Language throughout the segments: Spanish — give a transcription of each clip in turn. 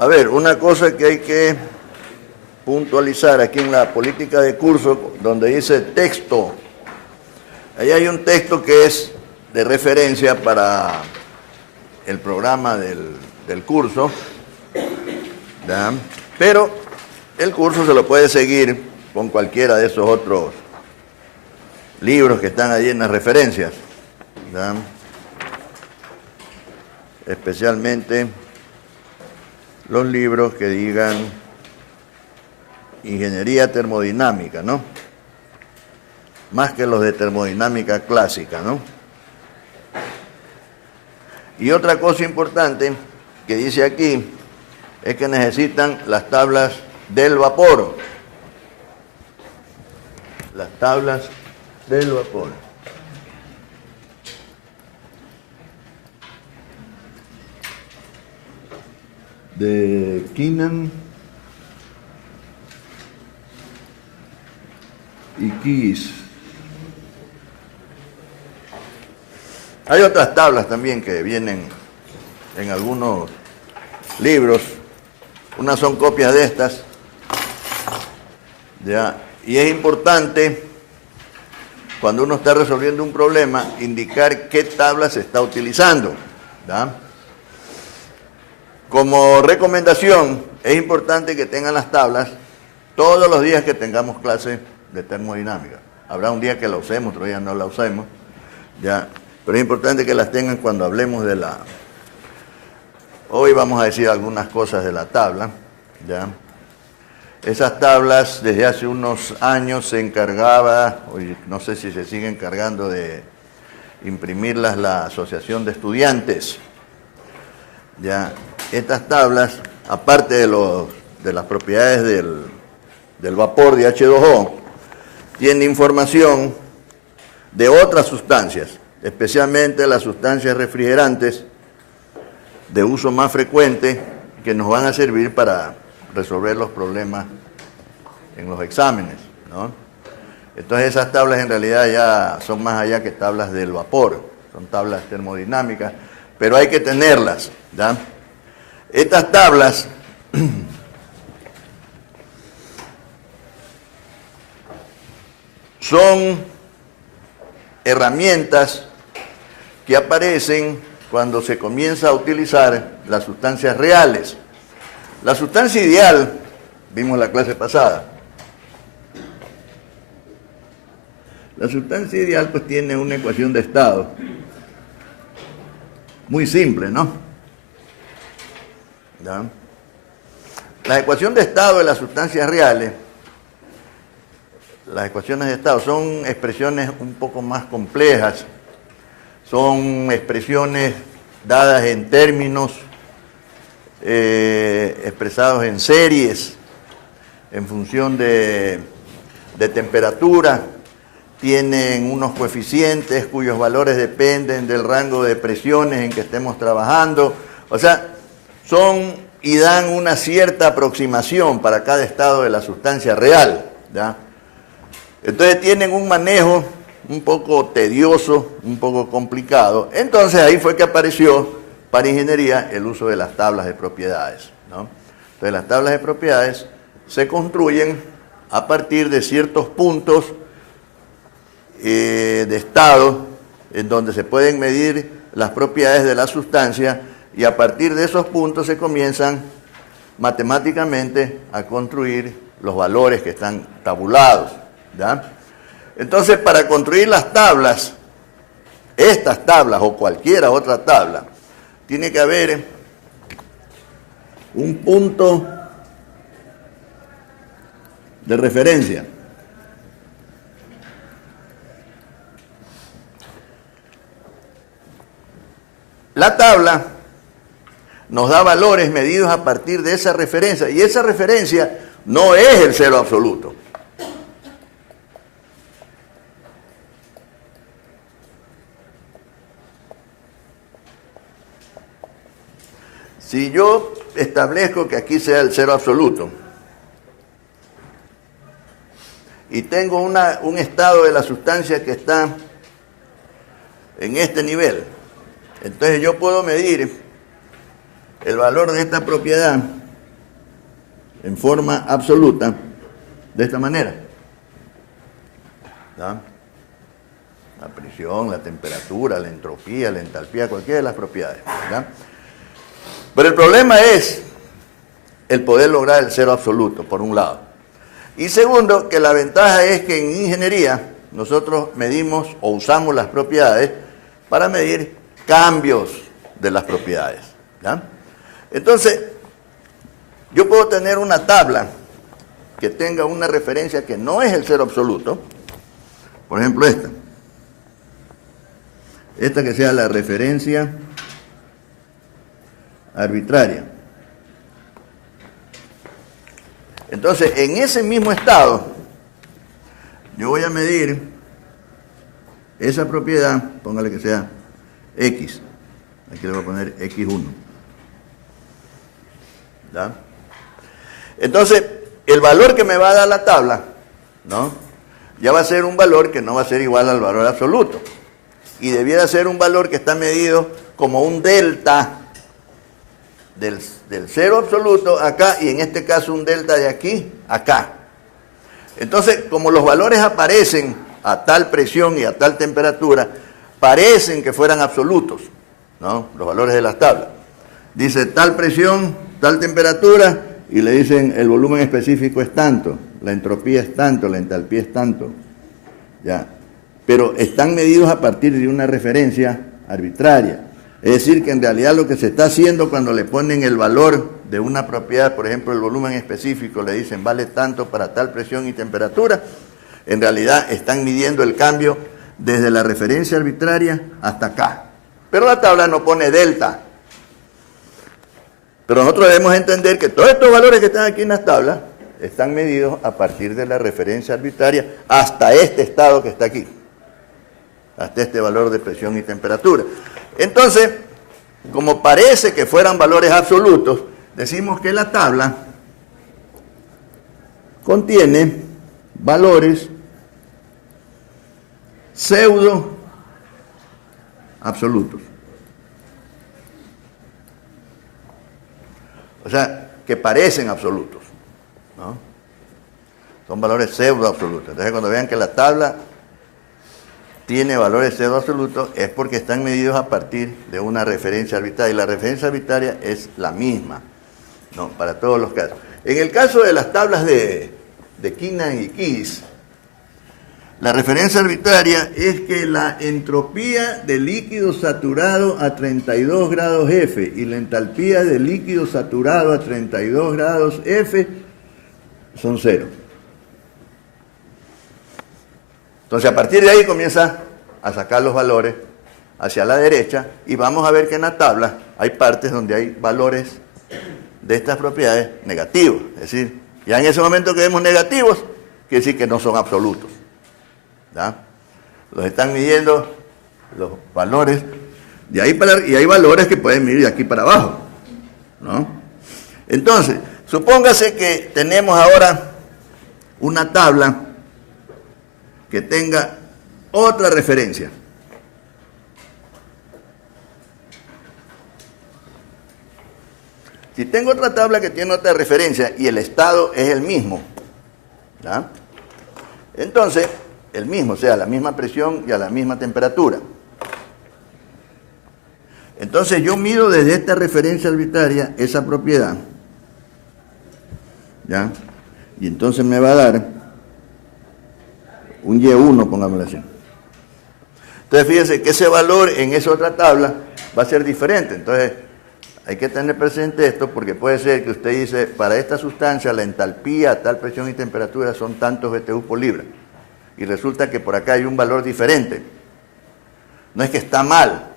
A ver, una cosa que hay que puntualizar aquí en la política de curso, donde dice texto. Ahí hay un texto que es de referencia para el programa del curso, ¿ya? Pero el curso se lo puede seguir con cualquiera de esos otros libros que están ahí en las referencias, ¿ya? Especialmente los libros que digan ingeniería termodinámica, ¿no? Más que los de termodinámica clásica, ¿no? Y otra cosa importante que dice aquí es que necesitan las tablas del vapor. Las tablas del vapor. De Keenan y Keyes. Hay otras tablas también que vienen en algunos libros. Unas son copias de estas, ¿ya? Y es importante, cuando uno está resolviendo un problema, indicar qué tabla se está utilizando, ¿ya? Como recomendación, es importante que tengan las tablas todos los días que tengamos clase de termodinámica. Habrá un día que la usemos, otro día no la usemos, ¿ya? Pero es importante que las tengan cuando hablemos de la... Hoy vamos a decir algunas cosas de la tabla, ¿ya? Esas tablas desde hace unos años se encargaba, hoy no sé si se sigue encargando de imprimirlas la Asociación de Estudiantes, ¿ya? Estas tablas, aparte de las propiedades del vapor de H2O, tienen información de otras sustancias, especialmente las sustancias refrigerantes de uso más frecuente que nos van a servir para resolver los problemas en los exámenes, ¿no? Entonces esas tablas en realidad ya son más allá que tablas del vapor, son tablas termodinámicas, pero hay que tenerlas, ¿ya? Estas tablas son herramientas que aparecen cuando se comienza a utilizar las sustancias reales. La sustancia ideal, vimos la clase pasada, la sustancia ideal pues tiene una ecuación de estado muy simple, ¿no? ¿Ya? La ecuación de estado de las sustancias reales, las ecuaciones de estado son expresiones un poco más complejas, son expresiones dadas en términos expresados en series, en función de temperatura, tienen unos coeficientes cuyos valores dependen del rango de presiones en que estemos trabajando, o sea, son y dan una cierta aproximación para cada estado de la sustancia real, ¿ya? Entonces tienen un manejo un poco tedioso, un poco complicado. Entonces ahí fue que apareció para ingeniería el uso de las tablas de propiedades, ¿no? Entonces las tablas de propiedades se construyen a partir de ciertos puntos de estado en donde se pueden medir las propiedades de la sustancia y a partir de esos puntos se comienzan matemáticamente a construir los valores que están tabulados, ¿ya? Entonces, para construir las tablas, estas tablas o cualquiera otra tabla, tiene que haber un punto de referencia. La tabla nos da valores medidos a partir de esa referencia, y esa referencia no es el cero absoluto. Si yo establezco que aquí sea el cero absoluto y tengo un estado de la sustancia que está en este nivel, entonces yo puedo medir el valor de esta propiedad en forma absoluta de esta manera. ¿Ya? La presión, la temperatura, la entropía, la entalpía, cualquiera de las propiedades. ¿Ya? Pero el problema es el poder lograr el cero absoluto, por un lado. Y segundo, que la ventaja es que en ingeniería nosotros medimos o usamos las propiedades para medir cambios de las propiedades. ¿Ya? Entonces, yo puedo tener una tabla que tenga una referencia que no es el cero absoluto, por ejemplo esta que sea la referencia arbitraria. Entonces, en ese mismo estado, yo voy a medir esa propiedad, póngale que sea X, aquí le voy a poner X1. ¿Ya? Entonces, el valor que me va a dar la tabla, ¿no?, ya va a ser un valor que no va a ser igual al valor absoluto. Y debiera ser un valor que está medido como un delta del cero absoluto acá, y en este caso un delta de aquí a acá. Entonces, como los valores aparecen a tal presión y a tal temperatura, parecen que fueran absolutos, ¿no?, los valores de las tablas. Dice tal presión, tal temperatura, y le dicen el volumen específico es tanto, la entropía es tanto, la entalpía es tanto. Ya. Pero están medidos a partir de una referencia arbitraria. Es decir, que en realidad lo que se está haciendo cuando le ponen el valor de una propiedad, por ejemplo el volumen específico, le dicen vale tanto para tal presión y temperatura, en realidad están midiendo el cambio desde la referencia arbitraria hasta acá. Pero la tabla no pone delta. Pero nosotros debemos entender que todos estos valores que están aquí en las tablas están medidos a partir de la referencia arbitraria hasta este estado que está aquí, hasta este valor de presión y temperatura. Entonces, como parece que fueran valores absolutos, decimos que la tabla contiene valores pseudo absolutos. O sea, que parecen absolutos, ¿no? Son valores pseudo absolutos. Entonces, cuando vean que la tabla tiene valores pseudo absolutos, es porque están medidos a partir de una referencia arbitraria. Y la referencia arbitraria es la misma, ¿no?, para todos los casos. En el caso de las tablas de Keenan y Kiss, la referencia arbitraria es que la entropía del líquido saturado a 32 grados F y la entalpía del líquido saturado a 32 grados F son cero. Entonces, a partir de ahí comienza a sacar los valores hacia la derecha y vamos a ver que en la tabla hay partes donde hay valores de estas propiedades negativos. Es decir, ya en ese momento que vemos negativos, quiere decir que no son absolutos. ¿Ya? Los están midiendo los valores de ahí para, y hay valores que pueden medir de aquí para abajo, ¿no? Entonces, supóngase que tenemos ahora una tabla que tenga otra referencia. Si tengo otra tabla que tiene otra referencia y el estado es el mismo, ¿ya?, entonces el mismo, o sea, a la misma presión y a la misma temperatura. Entonces yo mido desde esta referencia arbitraria esa propiedad, ¿ya? Y entonces me va a dar un Y1, pongámoslo así. Entonces fíjense que ese valor en esa otra tabla va a ser diferente. Entonces hay que tener presente esto, porque puede ser que usted dice, para esta sustancia la entalpía a tal presión y temperatura son tantos BTU por libra. Y resulta que por acá hay un valor diferente. No es que está mal,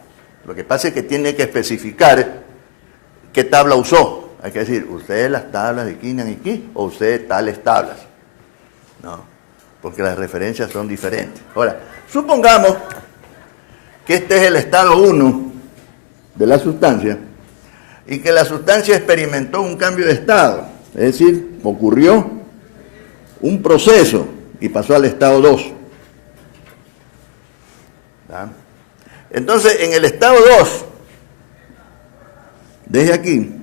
lo que pasa es que tiene que especificar qué tabla usó. Hay que decir, ¿usted las tablas de Keenan y Kiss o usted tales tablas? No, porque las referencias son diferentes. Ahora, supongamos que este es el estado 1 de la sustancia y que la sustancia experimentó un cambio de estado. Es decir, ocurrió un proceso y pasó al estado 2. ¿Ya? Entonces, en el estado 2, desde aquí,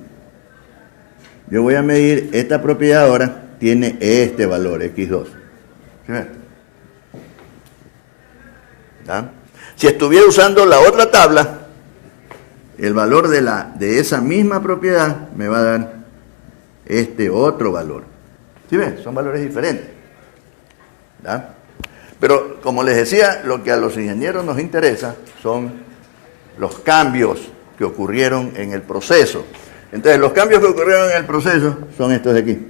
yo voy a medir esta propiedad ahora, tiene este valor, x2. ¿Sí ven? ¿Ya? Si estuviera usando la otra tabla, el valor de esa misma propiedad me va a dar este otro valor. ¿Sí ven? Son valores diferentes. ¿Ya? Pero, como les decía, lo que a los ingenieros nos interesa son los cambios que ocurrieron en el proceso. Entonces, los cambios que ocurrieron en el proceso son estos de aquí.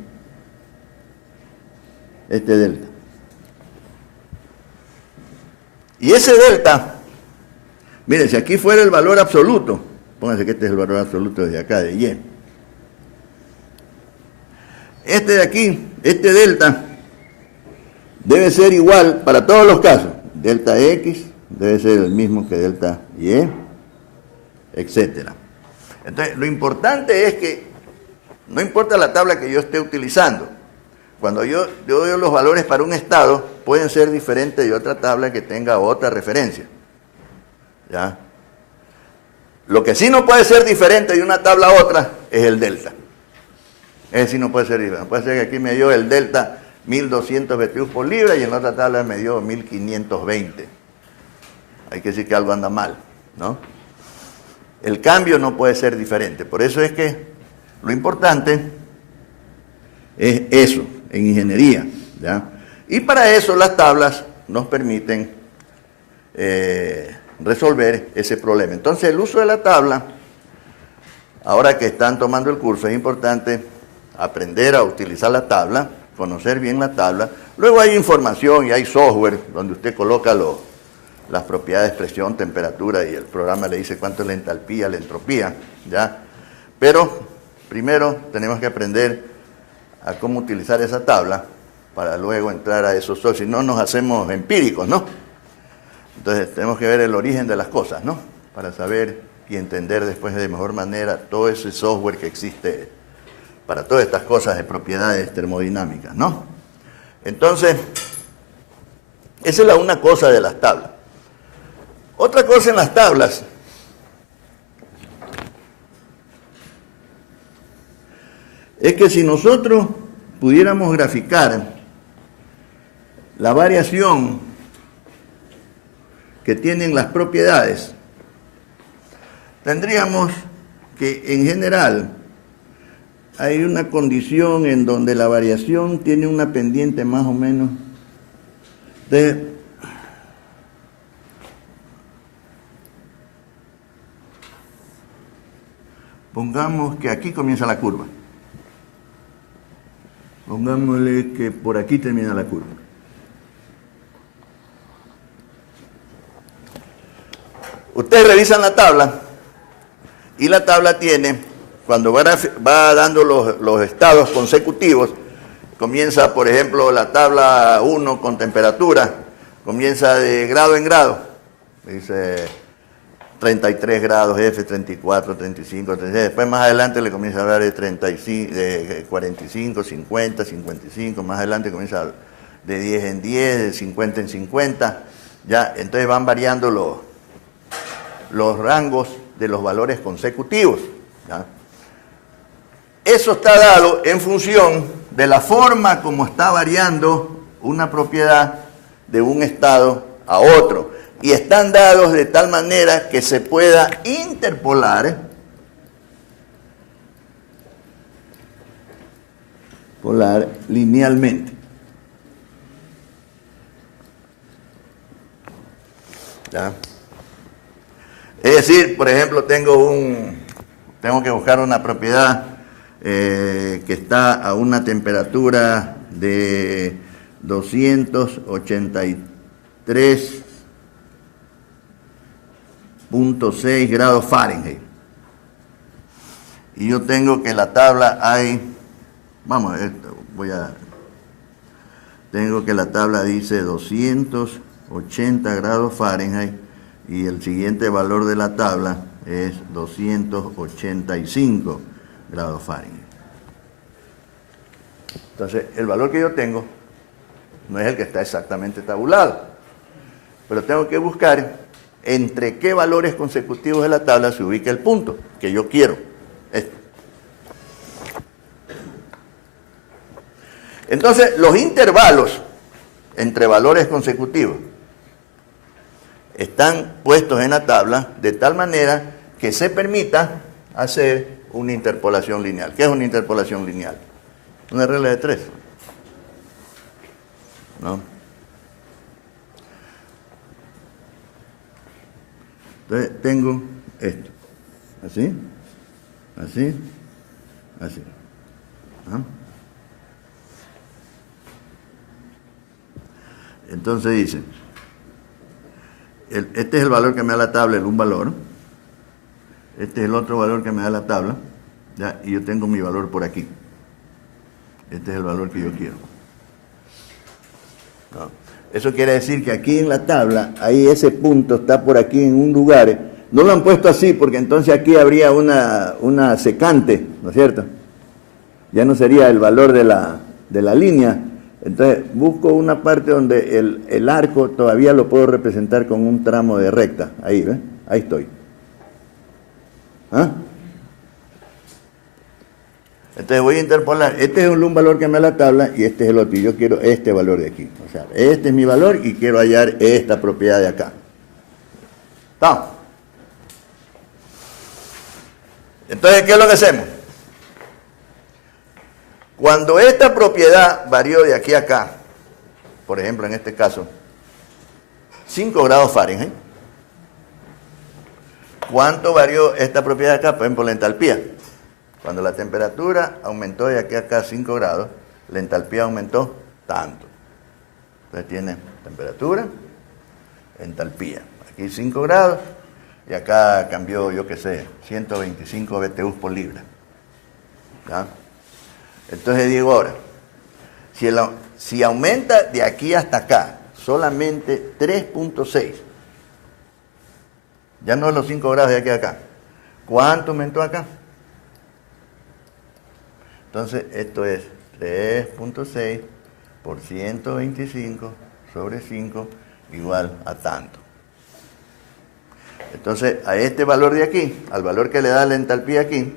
Este delta. Y ese delta, miren, si aquí fuera el valor absoluto, pónganse que este es el valor absoluto desde acá, de Y. Este de aquí, este delta, debe ser igual para todos los casos. Delta X debe ser el mismo que delta Y, etcétera. Entonces, lo importante es que no importa la tabla que yo esté utilizando. Cuando yo doy los valores para un estado, pueden ser diferentes de otra tabla que tenga otra referencia. ¿Ya? Lo que sí no puede ser diferente de una tabla a otra es el delta. Ese sí no puede ser diferente. Puede ser que aquí me dio el delta 1200 BTU por libra y en la otra tabla me dio 1520. Hay que decir que algo anda mal, ¿no? El cambio no puede ser diferente. Por eso es que lo importante es eso, en ingeniería, ¿ya? Y para eso las tablas nos permiten resolver ese problema. Entonces, el uso de la tabla, ahora que están tomando el curso, es importante aprender a utilizar la tabla, conocer bien la tabla. Luego hay información y hay software donde usted coloca las propiedades, presión, temperatura, y el programa le dice cuánto es la entalpía, la entropía, ¿ya? Pero primero tenemos que aprender a cómo utilizar esa tabla para luego entrar a esos software. Si no, nos hacemos empíricos, ¿no? Entonces tenemos que ver el origen de las cosas, ¿no? Para saber y entender después de mejor manera todo ese software que existe para todas estas cosas de propiedades termodinámicas, ¿no? Entonces, esa es una cosa de las tablas. Otra cosa en las tablas es que si nosotros pudiéramos graficar la variación que tienen las propiedades, tendríamos que en general hay una condición en donde la variación tiene una pendiente más o menos de pongamos que aquí comienza la curva. Pongámosle que por aquí termina la curva. Ustedes revisan la tabla y la tabla tiene, cuando va dando los estados consecutivos, comienza, por ejemplo, la tabla 1 con temperatura, comienza de grado en grado. Dice 33 grados F, 34, 35, 36. Después más adelante le comienza a hablar de 35, de 45, 50, 55. Más adelante comienza a hablar de 10 en 10, de 50 en 50. Ya, entonces van variando los rangos de los valores consecutivos. ¿Ya? Eso está dado en función de la forma como está variando una propiedad de un estado a otro. Y están dados de tal manera que se pueda interpolar linealmente. ¿Ya? Es decir, por ejemplo, tengo que buscar una propiedad que está a una temperatura de 283.6 grados Fahrenheit. Y yo tengo que la tabla tengo que la tabla dice 280 grados Fahrenheit y el siguiente valor de la tabla es 285 grados Fahrenheit. Entonces, el valor que yo tengo no es el que está exactamente tabulado, pero tengo que buscar entre qué valores consecutivos de la tabla se ubica el punto que yo quiero. Entonces, los intervalos entre valores consecutivos están puestos en la tabla de tal manera que se permita hacer una interpolación lineal. ¿Qué es una interpolación lineal? Una regla de 3. ¿No? Entonces, tengo esto. Así, así, así. ¿Ah? Entonces dice, este es el valor que me da la tabla, un valor. Este es el otro valor que me da la tabla. ¿Ya? Y yo tengo mi valor por aquí. Este es el valor que yo quiero. ¿No? Eso quiere decir que aquí en la tabla, ahí ese punto está por aquí en un lugar. No lo han puesto así porque entonces aquí habría una secante, ¿no es cierto? Ya no sería el valor de la línea. Entonces busco una parte donde el arco todavía lo puedo representar con un tramo de recta. Ahí, ¿ves? Ahí estoy. ¿Ah? Entonces voy a interpolar. Este es un valor que me da la tabla y este es el otro. Y yo quiero este valor de aquí. O sea, este es mi valor y quiero hallar esta propiedad de acá. ¿Está? Entonces, ¿qué es lo que hacemos? Cuando esta propiedad varió de aquí a acá, por ejemplo, en este caso, 5 grados Fahrenheit, ¿cuánto varió esta propiedad acá? Por ejemplo, la entalpía. Cuando la temperatura aumentó de aquí a acá 5 grados, la entalpía aumentó tanto. Entonces tiene temperatura, entalpía. Aquí 5 grados y acá cambió, yo qué sé, 125 BTUs por libra. ¿Ya? Entonces digo ahora, si aumenta de aquí hasta acá solamente 3.6, ya no es los 5 grados de aquí a acá, ¿cuánto aumentó acá? Entonces esto es 3.6 por 125 sobre 5 igual a tanto. Entonces a este valor de aquí, al valor que le da la entalpía aquí,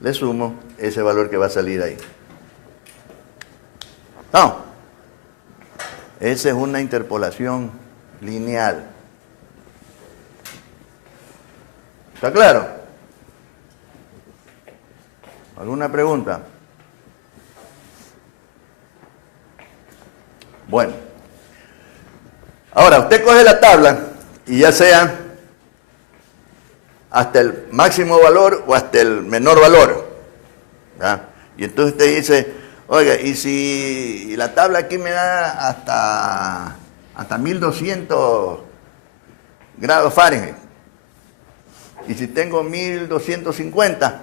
le sumo ese valor que va a salir ahí. No. Esa es una interpolación lineal. ¿Está claro? ¿Alguna pregunta? Bueno. Ahora, usted coge la tabla y ya sea hasta el máximo valor o hasta el menor valor. ¿Ya? Y entonces usted dice, oiga, y si la tabla aquí me da hasta 1200 grados Fahrenheit, y si tengo 1250,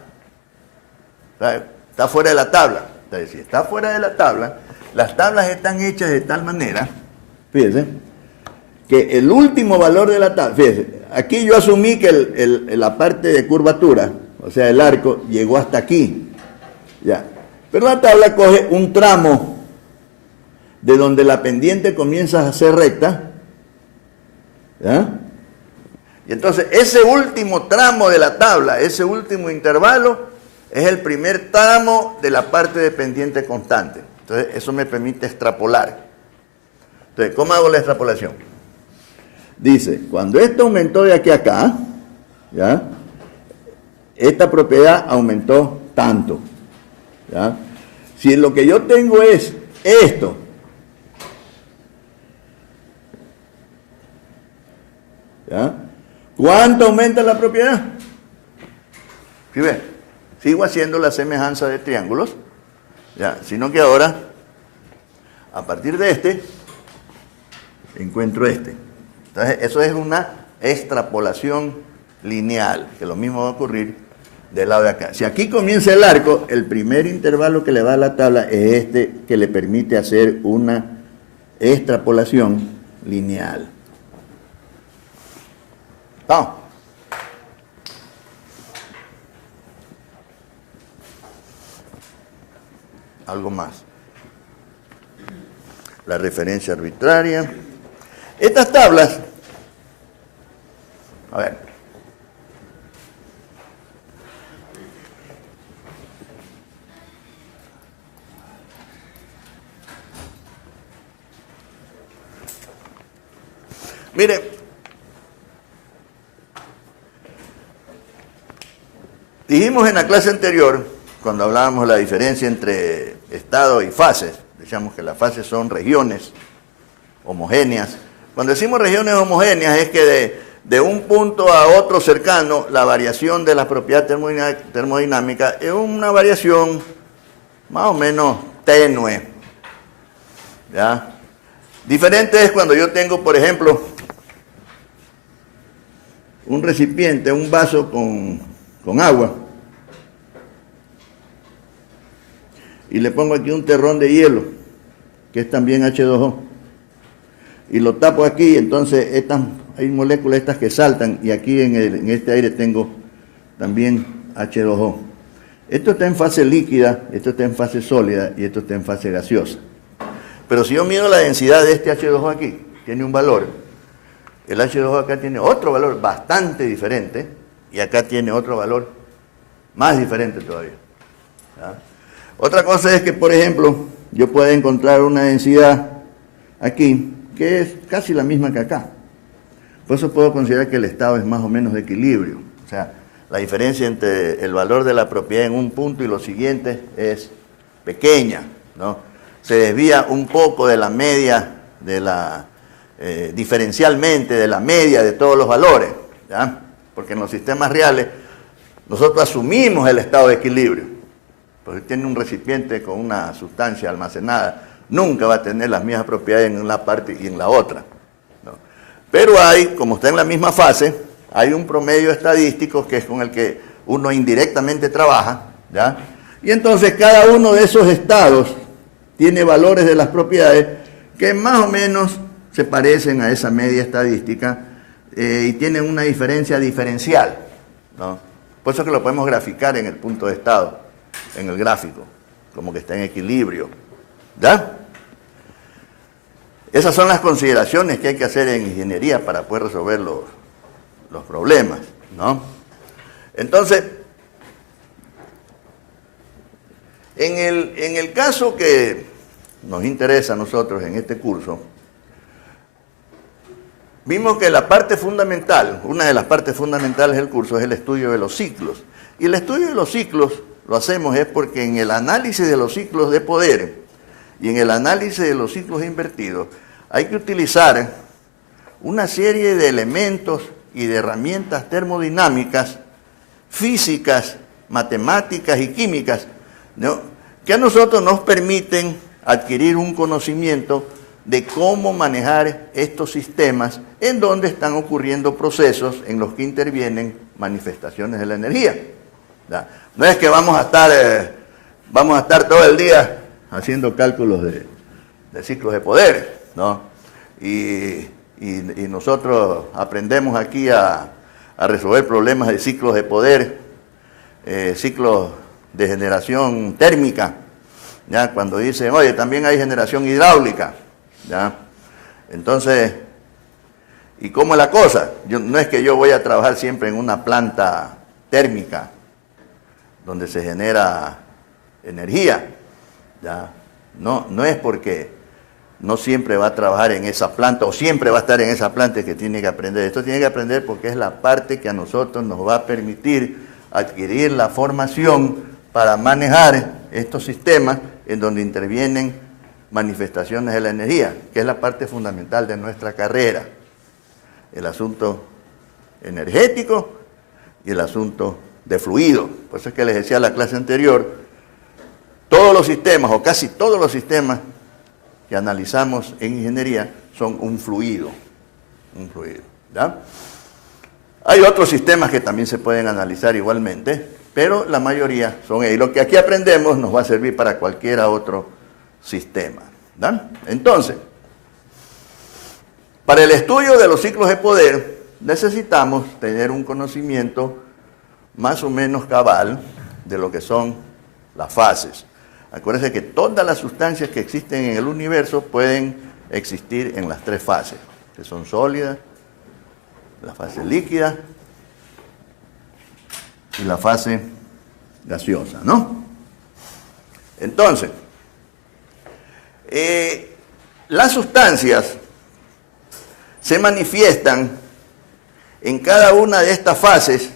¿sabe? Está fuera de la tabla. Entonces, si está fuera de la tabla, las tablas están hechas de tal manera, fíjense, que el último valor de la tabla, fíjense, aquí yo asumí que la parte de curvatura, o sea, el arco, llegó hasta aquí. Ya. Pero la tabla coge un tramo de donde la pendiente comienza a ser recta. ¿Ya? Y entonces ese último tramo de la tabla, ese último intervalo, es el primer tramo de la parte de pendiente constante. Entonces eso me permite extrapolar. Entonces, ¿cómo hago la extrapolación? Dice, cuando esto aumentó de aquí a acá, ¿ya? Esta propiedad aumentó tanto. ¿Ya? Si lo que yo tengo es esto, ¿ya? ¿Cuánto aumenta la propiedad? ¿Sí ve? Sigo haciendo la semejanza de triángulos, ¿ya? Sino que ahora, a partir de este, encuentro este. Entonces, eso es una extrapolación lineal, que lo mismo va a ocurrir del lado de acá. Si aquí comienza el arco, el primer intervalo que le va a la tabla es este que le permite hacer una extrapolación lineal. ¿Vamos? Algo más. La referencia arbitraria. Estas tablas, a ver, Mire, dijimos en la clase anterior, cuando hablábamos de la diferencia entre estado y fases, decíamos que las fases son regiones homogéneas. Cuando decimos regiones homogéneas es que de un punto a otro cercano, la variación de la propiedad termodinámica es una variación más o menos tenue, ¿ya? Diferente es cuando yo tengo, por ejemplo, un recipiente, un vaso con agua, y le pongo aquí un terrón de hielo, que es también H2O, y lo tapo aquí, entonces hay moléculas estas que saltan, y aquí en este aire tengo también H2O. Esto está en fase líquida, esto está en fase sólida, y esto está en fase gaseosa. Pero si yo mido la densidad de este H2O aquí, tiene un valor, el H2O acá tiene otro valor bastante diferente, y acá tiene otro valor más diferente todavía, ¿ya? Otra cosa es que, por ejemplo, yo puedo encontrar una densidad aquí que es casi la misma que acá. Por eso puedo considerar que el estado es más o menos de equilibrio. O sea, la diferencia entre el valor de la propiedad en un punto y los siguientes es pequeña, ¿no? Se desvía un poco de la media, diferencialmente de la media de todos los valores, ¿ya? Porque en los sistemas reales nosotros asumimos el estado de equilibrio. Porque tiene un recipiente con una sustancia almacenada, nunca va a tener las mismas propiedades en una parte y en la otra, ¿no? Pero hay, como está en la misma fase, hay un promedio estadístico que es con el que uno indirectamente trabaja, ¿ya? Y entonces cada uno de esos estados tiene valores de las propiedades que más o menos se parecen a esa media estadística y tienen una diferencia diferencial, ¿no? Por eso es que lo podemos graficar en el punto de estado, en el gráfico, como que está en equilibrio, ¿ya? Esas son las consideraciones que hay que hacer en ingeniería para poder resolver los problemas, ¿no? Entonces, en el caso que nos interesa a nosotros en este curso, vimos que la parte fundamental, una de las partes fundamentales del curso es el estudio de los ciclos. Y el estudio de los ciclos lo hacemos es porque en el análisis de los ciclos de poder y en el análisis de los ciclos invertidos hay que utilizar una serie de elementos y de herramientas termodinámicas, físicas, matemáticas y químicas, ¿no?, que a nosotros nos permiten adquirir un conocimiento de cómo manejar estos sistemas en donde están ocurriendo procesos en los que intervienen manifestaciones de la energía, ¿ya? No es que vamos a estar todo el día haciendo cálculos de ciclos de poder, ¿no? Y nosotros aprendemos aquí a resolver problemas de ciclos de poder, ciclos de generación térmica, ¿ya? Cuando dicen, oye, también hay generación hidráulica, ¿ya? Entonces, ¿y cómo es la cosa? No es que yo voy a trabajar siempre en una planta térmica donde se genera energía, ¿ya? No es porque no siempre va a trabajar en esa planta o siempre va a estar en esa planta que tiene que aprender. Esto tiene que aprender porque es la parte que a nosotros nos va a permitir adquirir la formación para manejar estos sistemas en donde intervienen manifestaciones de la energía, que es la parte fundamental de nuestra carrera. El asunto energético y el asunto de fluido. Por eso es que les decía en la clase anterior, todos los sistemas o casi todos los sistemas que analizamos en ingeniería son un fluido, ¿ya? Hay otros sistemas que también se pueden analizar igualmente, pero la mayoría son ellos. Lo que aquí aprendemos nos va a servir para cualquier otro sistema, ¿ya? Entonces, para el estudio de los ciclos de poder necesitamos tener un conocimiento más o menos cabal de lo que son las fases. Acuérdense que todas las sustancias que existen en el universo pueden existir en las tres fases, que son sólidas, la fase líquida y la fase gaseosa, ¿no? Entonces, las sustancias se manifiestan en cada una de estas fases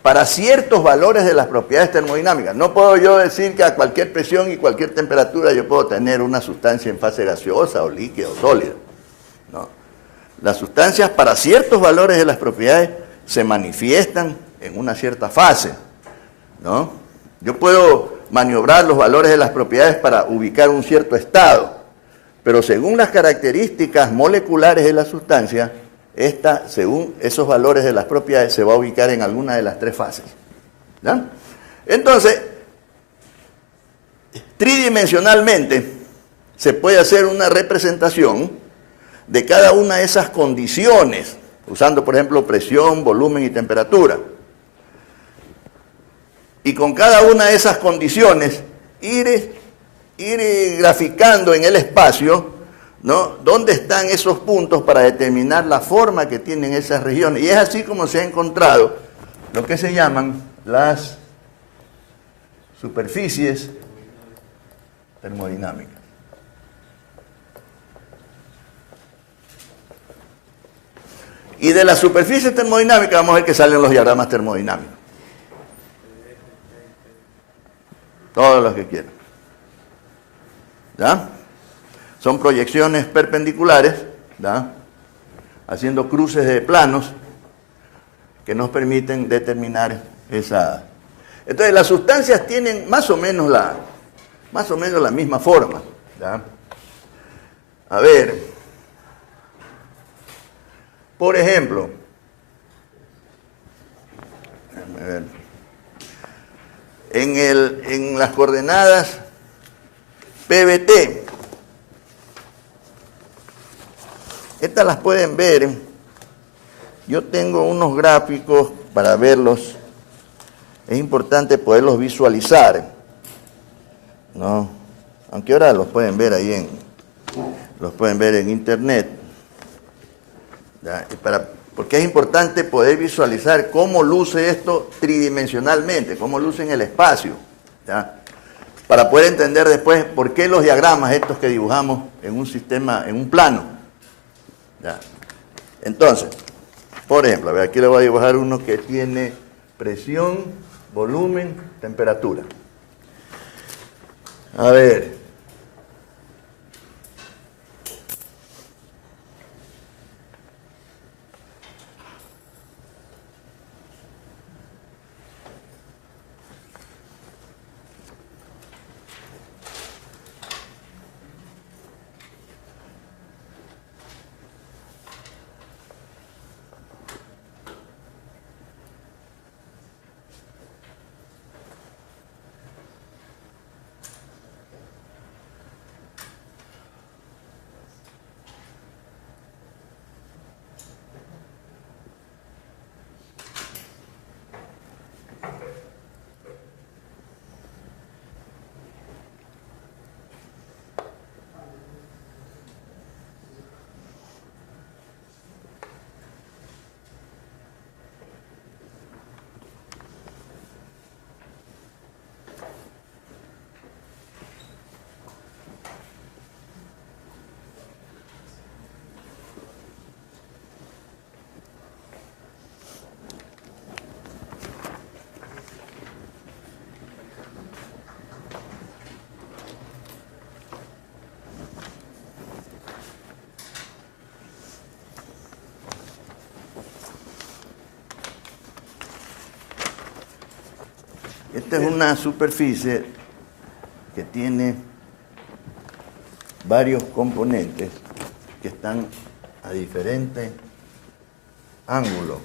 para ciertos valores de las propiedades termodinámicas. No puedo yo decir que a cualquier presión y cualquier temperatura yo puedo tener una sustancia en fase gaseosa o líquida o sólida. No. Las sustancias para ciertos valores de las propiedades se manifiestan en una cierta fase, ¿no? Yo puedo maniobrar los valores de las propiedades para ubicar un cierto estado, pero según las características moleculares de la sustancia, esta, según esos valores de las propiedades, se va a ubicar en alguna de las tres fases, ¿ya? Entonces, tridimensionalmente se puede hacer una representación de cada una de esas condiciones, usando, por ejemplo, presión, volumen y temperatura. Y con cada una de esas condiciones, ir graficando en el espacio, ¿no?, dónde están esos puntos para determinar la forma que tienen esas regiones. Y es así como se ha encontrado lo que se llaman las superficies termodinámicas. Y de las superficies termodinámicas vamos a ver que salen los diagramas termodinámicos. Todos los que quieran. ¿Ya? Son proyecciones perpendiculares, ¿ya?, haciendo cruces de planos que nos permiten determinar esa. Entonces las sustancias tienen más o menos la misma forma, ¿ya? A ver, por ejemplo, déjame ver, en las coordenadas PBT, estas las pueden ver. Yo tengo unos gráficos para verlos. Es importante poderlos visualizar, ¿no? Aunque ahora los pueden ver ahí en internet, ¿ya? Porque es importante poder visualizar cómo luce esto tridimensionalmente, cómo luce en el espacio, ¿ya?, para poder entender después por qué los diagramas estos que dibujamos en un sistema, en un plano, ¿ya? Entonces, por ejemplo, a ver, aquí le voy a dibujar uno que tiene presión, volumen, temperatura. A ver. Esta es una superficie que tiene varios componentes que están a diferentes ángulos.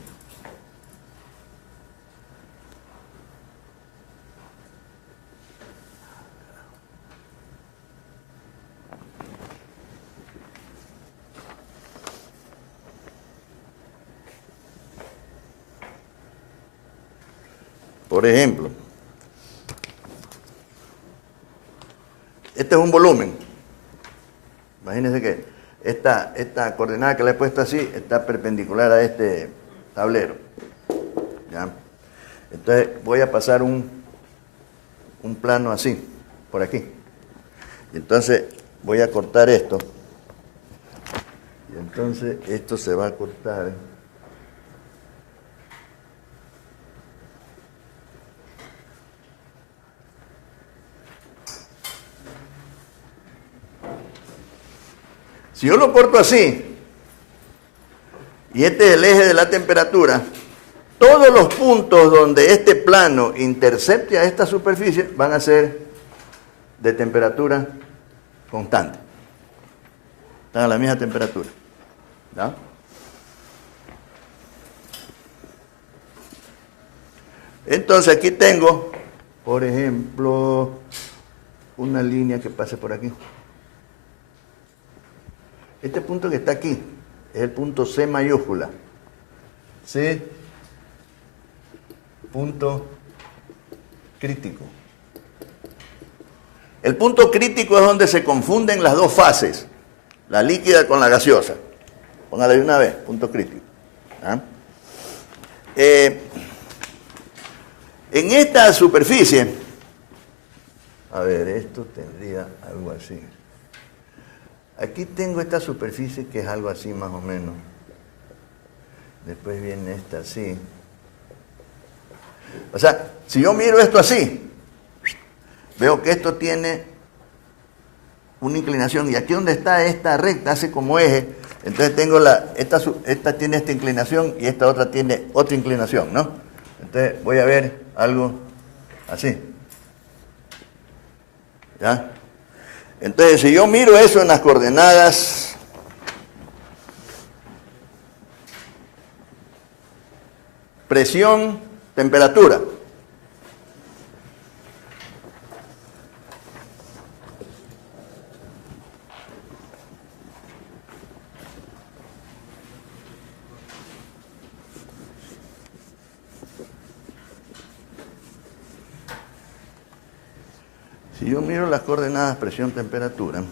Por ejemplo, este es un volumen. Imagínense que esta coordenada que le he puesto así está perpendicular a este tablero, ¿ya? Entonces voy a pasar un plano así, por aquí. Entonces voy a cortar esto Y entonces esto se va a cortar. Si yo lo corto así, y este es el eje de la temperatura, todos los puntos donde este plano intercepte a esta superficie van a ser de temperatura constante. Están a la misma temperatura. ¿Ya? Entonces aquí tengo, por ejemplo, una línea que pase por aquí. Este punto que está aquí es el punto C mayúscula. C, punto crítico. El punto crítico es donde se confunden las dos fases, la líquida con la gaseosa. Póngale de una vez, punto crítico. ¿Ah? En esta superficie, a ver, esto tendría algo así. Aquí tengo esta superficie que es algo así más o menos. Después viene esta así. O sea, si yo miro esto así, veo que esto tiene una inclinación y aquí donde está esta recta hace como eje. Entonces tengo esta tiene esta inclinación y esta otra tiene otra inclinación, ¿no? Entonces voy a ver algo así. ¿Ya? Entonces, si yo miro eso en las coordenadas presión, temperatura. Si yo miro las coordenadas presión, temperatura,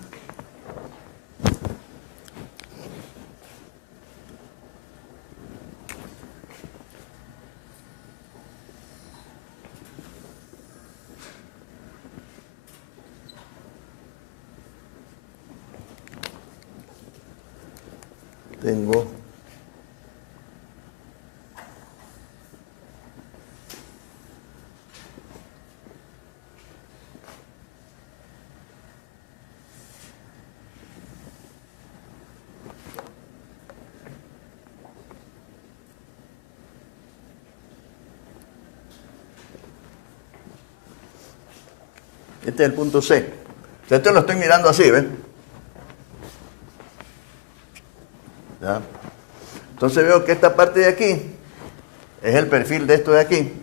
tengo este es el punto C. Esto lo estoy mirando así, ¿ven? ¿Ya? Entonces veo que esta parte de aquí es el perfil de esto de aquí.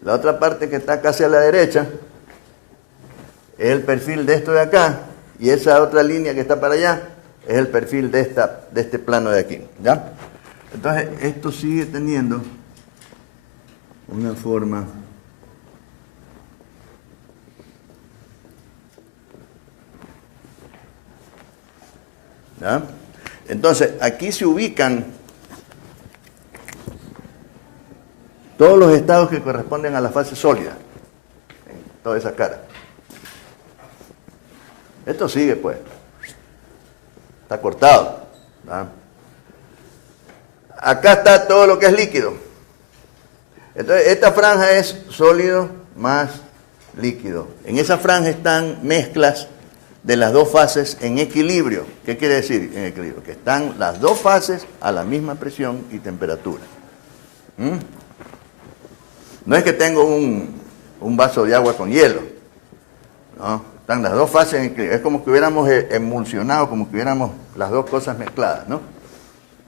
La otra parte que está casi a la derecha es el perfil de esto de acá. Y esa otra línea que está para allá es el perfil de este plano de aquí. ¿Ya? Entonces esto sigue teniendo una forma ¿ya? Entonces, aquí se ubican todos los estados que corresponden a la fase sólida, en toda esa cara. Esto sigue, pues. Está cortado. ¿Ya? Acá está todo lo que es líquido. Entonces, esta franja es sólido más líquido. En esa franja están mezclas de las dos fases en equilibrio. ¿Qué quiere decir en equilibrio? Que están las dos fases a la misma presión y temperatura. No es que tengo un vaso de agua con hielo. No, están las dos fases en equilibrio. Es como que hubiéramos emulsionado, como que hubiéramos las dos cosas mezcladas, ¿no?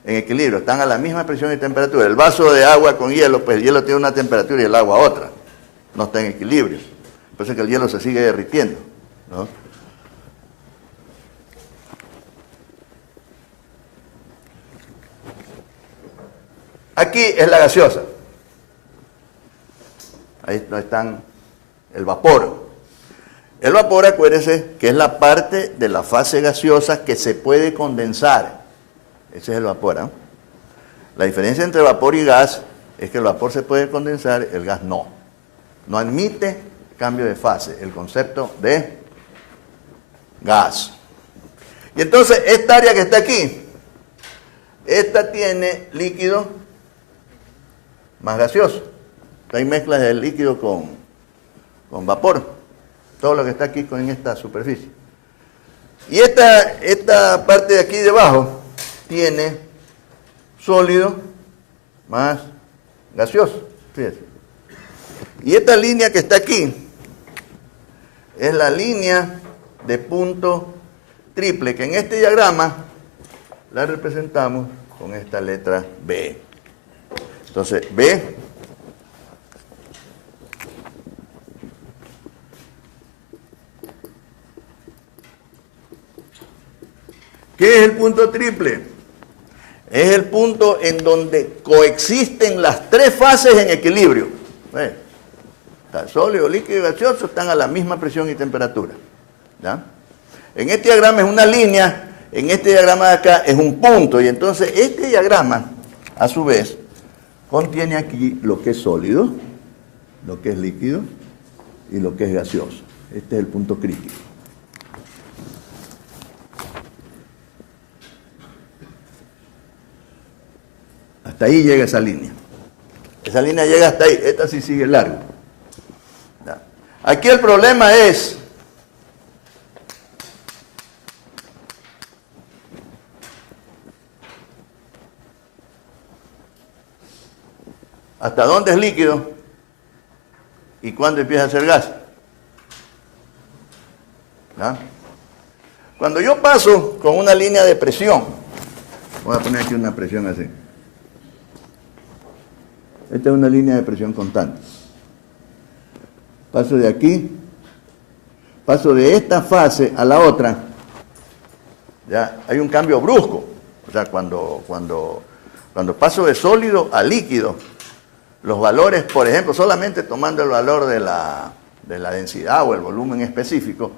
En equilibrio, están a la misma presión y temperatura. El vaso de agua con hielo, pues el hielo tiene una temperatura y el agua otra. No está en equilibrio. Por eso es que el hielo se sigue derritiendo, ¿no? Aquí es la gaseosa. Ahí están el vapor. El vapor, acuérdense, que es la parte de la fase gaseosa que se puede condensar. Ese es el vapor, ¿eh? La diferencia entre vapor y gas es que el vapor se puede condensar, el gas no. No admite cambio de fase, el concepto de gas. Y entonces esta área que está aquí, esta tiene líquido más gaseoso. Hay mezclas de líquido con vapor. Todo lo que está aquí en esta superficie. Y esta parte de aquí debajo tiene sólido más gaseoso. Fíjense. Y esta línea que está aquí es la línea de punto triple, que en este diagrama la representamos con esta letra B. Entonces, B ¿qué es el punto triple? Es el punto en donde coexisten las tres fases en equilibrio. Sólido, líquido y gaseoso están a la misma presión y temperatura. ¿Ya? En este diagrama es una línea, en este diagrama de acá es un punto, y entonces este diagrama, a su vez, contiene aquí lo que es sólido, lo que es líquido y lo que es gaseoso. Este es el punto crítico. Hasta ahí llega esa línea. Esa línea llega hasta ahí. Esta sí sigue largo. ¿Ya? Aquí el problema es hasta dónde es líquido y cuándo empieza a ser gas. ¿Ya? Cuando yo paso con una línea de presión, voy a poner aquí una presión así. Esta es una línea de presión constante. Paso de aquí, paso de esta fase a la otra, ya hay un cambio brusco. O sea, cuando paso de sólido a líquido, los valores, por ejemplo, solamente tomando el valor de la densidad o el volumen específico,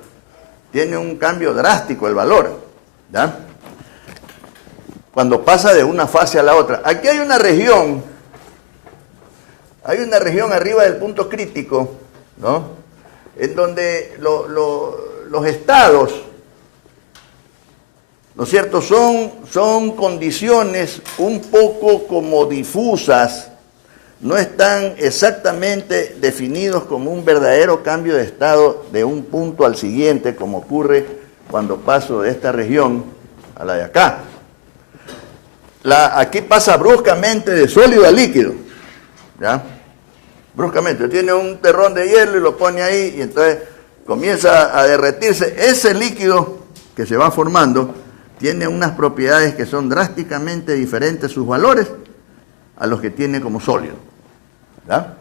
tiene un cambio drástico el valor. ¿Ya? Cuando pasa de una fase a la otra. Aquí hay una región arriba del punto crítico, ¿no? En donde los estados, ¿no es cierto?, son condiciones un poco como difusas, no están exactamente definidos como un verdadero cambio de estado de un punto al siguiente, como ocurre cuando paso de esta región a la de acá. Aquí pasa bruscamente de sólido a líquido, ¿ya? Bruscamente, tiene un terrón de hielo y lo pone ahí y entonces comienza a derretirse. Ese líquido que se va formando tiene unas propiedades que son drásticamente diferentes sus valores a los que tiene como sólido. ¿Ya?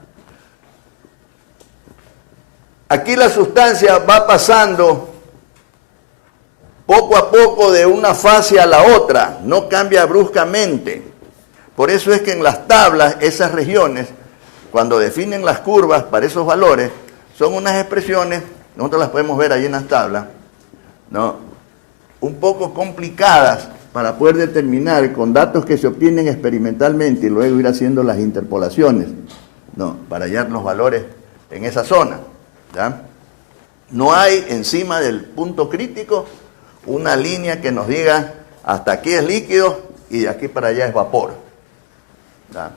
Aquí la sustancia va pasando poco a poco de una fase a la otra, no cambia bruscamente. Por eso es que en las tablas, esas regiones, cuando definen las curvas para esos valores, son unas expresiones, nosotros las podemos ver ahí en las tablas, ¿no?, un poco complicadas para poder determinar con datos que se obtienen experimentalmente y luego ir haciendo las interpolaciones, ¿no?, para hallar los valores en esa zona. ¿Ya? No hay encima del punto crítico una línea que nos diga hasta aquí es líquido y de aquí para allá es vapor. ¿Ya?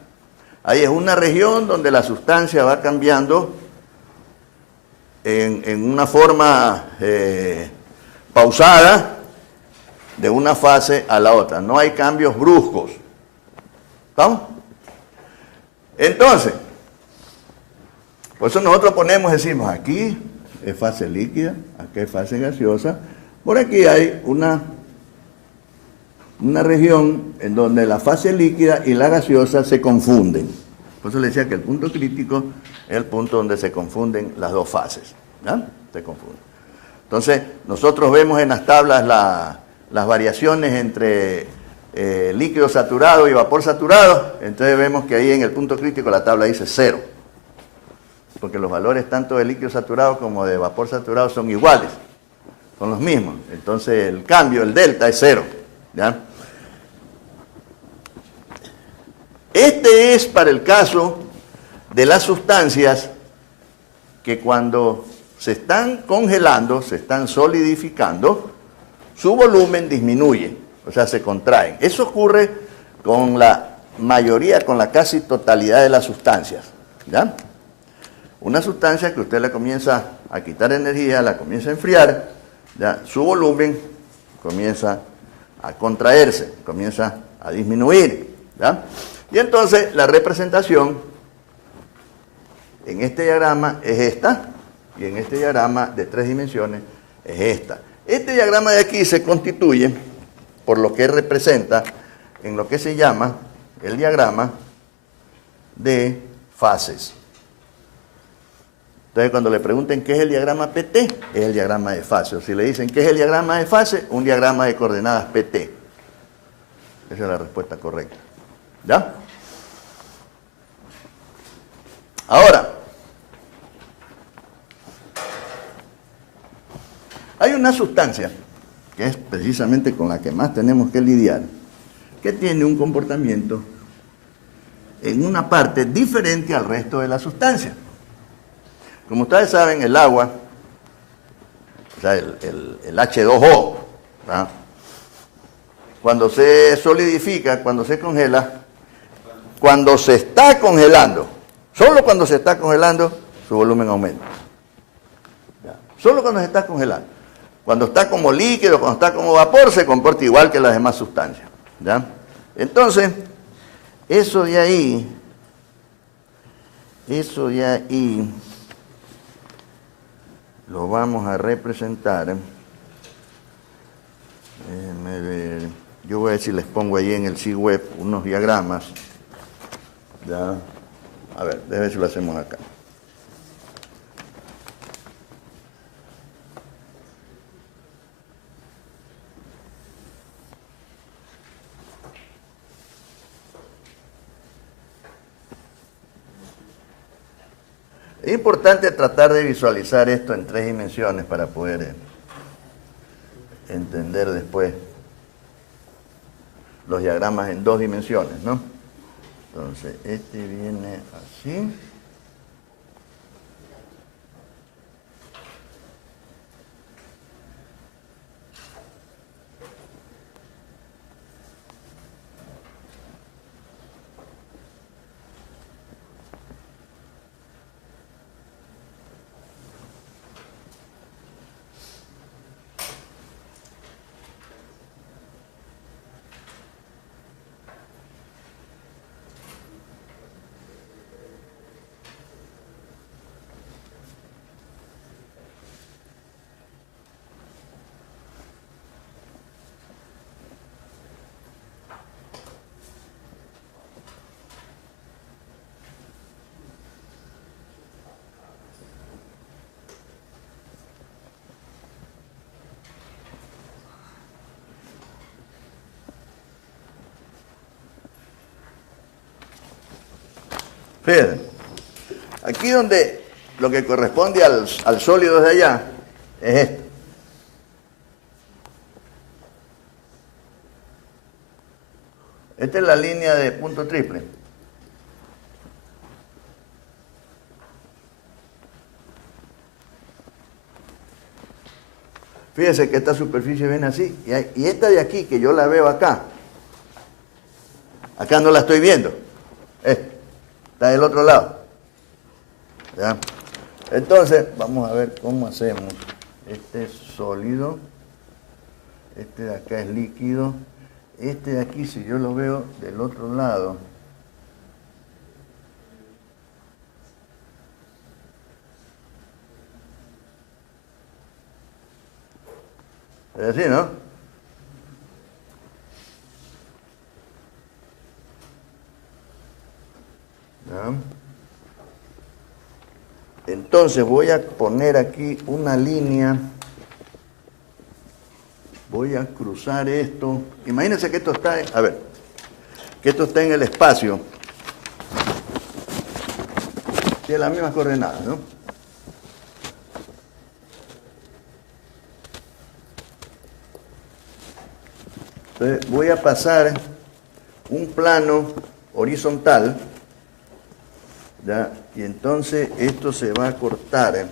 Ahí es una región donde la sustancia va cambiando en una forma pausada de una fase a la otra. No hay cambios bruscos. ¿Estamos? Entonces, por eso nosotros decimos, aquí es fase líquida, aquí es fase gaseosa. Por aquí hay una región en donde la fase líquida y la gaseosa se confunden. Por eso le decía que el punto crítico es el punto donde se confunden las dos fases. ¿Ya? Se confunden. Entonces, nosotros vemos en las tablas las variaciones entre líquido saturado y vapor saturado. Entonces vemos que ahí en el punto crítico la tabla dice 0. Porque los valores tanto de líquido saturado como de vapor saturado son iguales. Son los mismos. Entonces el cambio, el delta, es 0. ¿Ya? Este es para el caso de las sustancias que cuando se están congelando, se están solidificando, su volumen disminuye, o sea, se contraen. Eso ocurre con la mayoría, con la casi totalidad de las sustancias, ¿ya? Una sustancia que usted le comienza a quitar energía, la comienza a enfriar, ¿ya? Su volumen comienza a contraerse, comienza a disminuir, ¿ya? Y entonces la representación en este diagrama es esta, y en este diagrama de 3 dimensiones es esta. Este diagrama de aquí se constituye por lo que representa en lo que se llama el diagrama de fases. Entonces, cuando le pregunten qué es el diagrama PT, es el diagrama de fase. O si le dicen qué es el diagrama de fase, un diagrama de coordenadas PT. Esa es la respuesta correcta. ¿Ya? Ahora, hay una sustancia, que es precisamente con la que más tenemos que lidiar, que tiene un comportamiento en una parte diferente al resto de la sustancia. Como ustedes saben, el agua, o sea, el H2O, ¿verdad? Cuando se solidifica, cuando se congela, cuando se está congelando, solo cuando se está congelando, su volumen aumenta. ¿Ya? Solo cuando se está congelando. Cuando está como líquido, cuando está como vapor, se comporta igual que las demás sustancias. ¿Ya? Entonces, eso de ahí, lo vamos a representar. Déjenme ver. Yo voy a ver si les pongo ahí en el sitio web unos diagramas. ¿Ya? A ver, déjenme ver si lo hacemos acá. Es importante tratar de visualizar esto en 3 dimensiones para poder entender después los diagramas en 2 dimensiones, ¿no? Entonces, este viene así. Fíjense, aquí donde lo que corresponde al sólido de allá es esto. Esta es la línea de punto triple. Fíjense que esta superficie viene así, y esta de aquí, que yo la veo acá no la estoy viendo. Está del otro lado. ¿Ya? Entonces, vamos a ver cómo hacemos. Este es sólido, este de acá es líquido, este de aquí, si yo lo veo del otro lado, es así, ¿no? ¿Ya? Entonces voy a poner aquí una línea, voy a cruzar esto. Imagínense que esto está, que esto está en el espacio, tiene las mismas coordenadas, ¿no? Entonces voy a pasar un plano horizontal, ¿ya? Y entonces esto se va a cortar,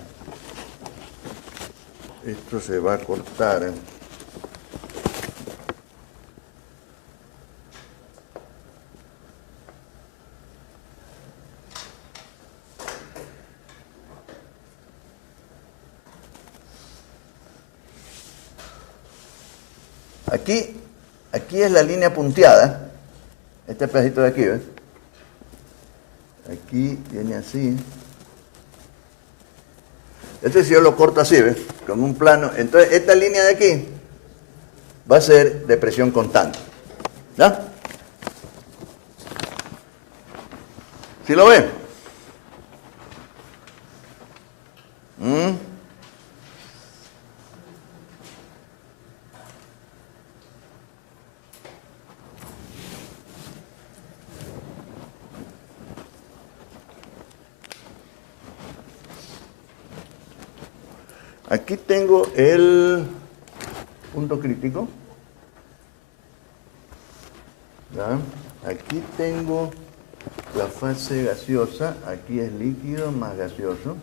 Aquí es la línea punteada, este pedacito de aquí, ¿ves? Aquí viene así. Este si yo lo corto así, ¿ves? Con un plano. Entonces, esta línea de aquí va a ser de presión constante. ¿Ya? ¿Sí lo ven? Aquí tengo el punto crítico. ¿Ya? Aquí tengo la fase gaseosa. Aquí es líquido más gaseoso.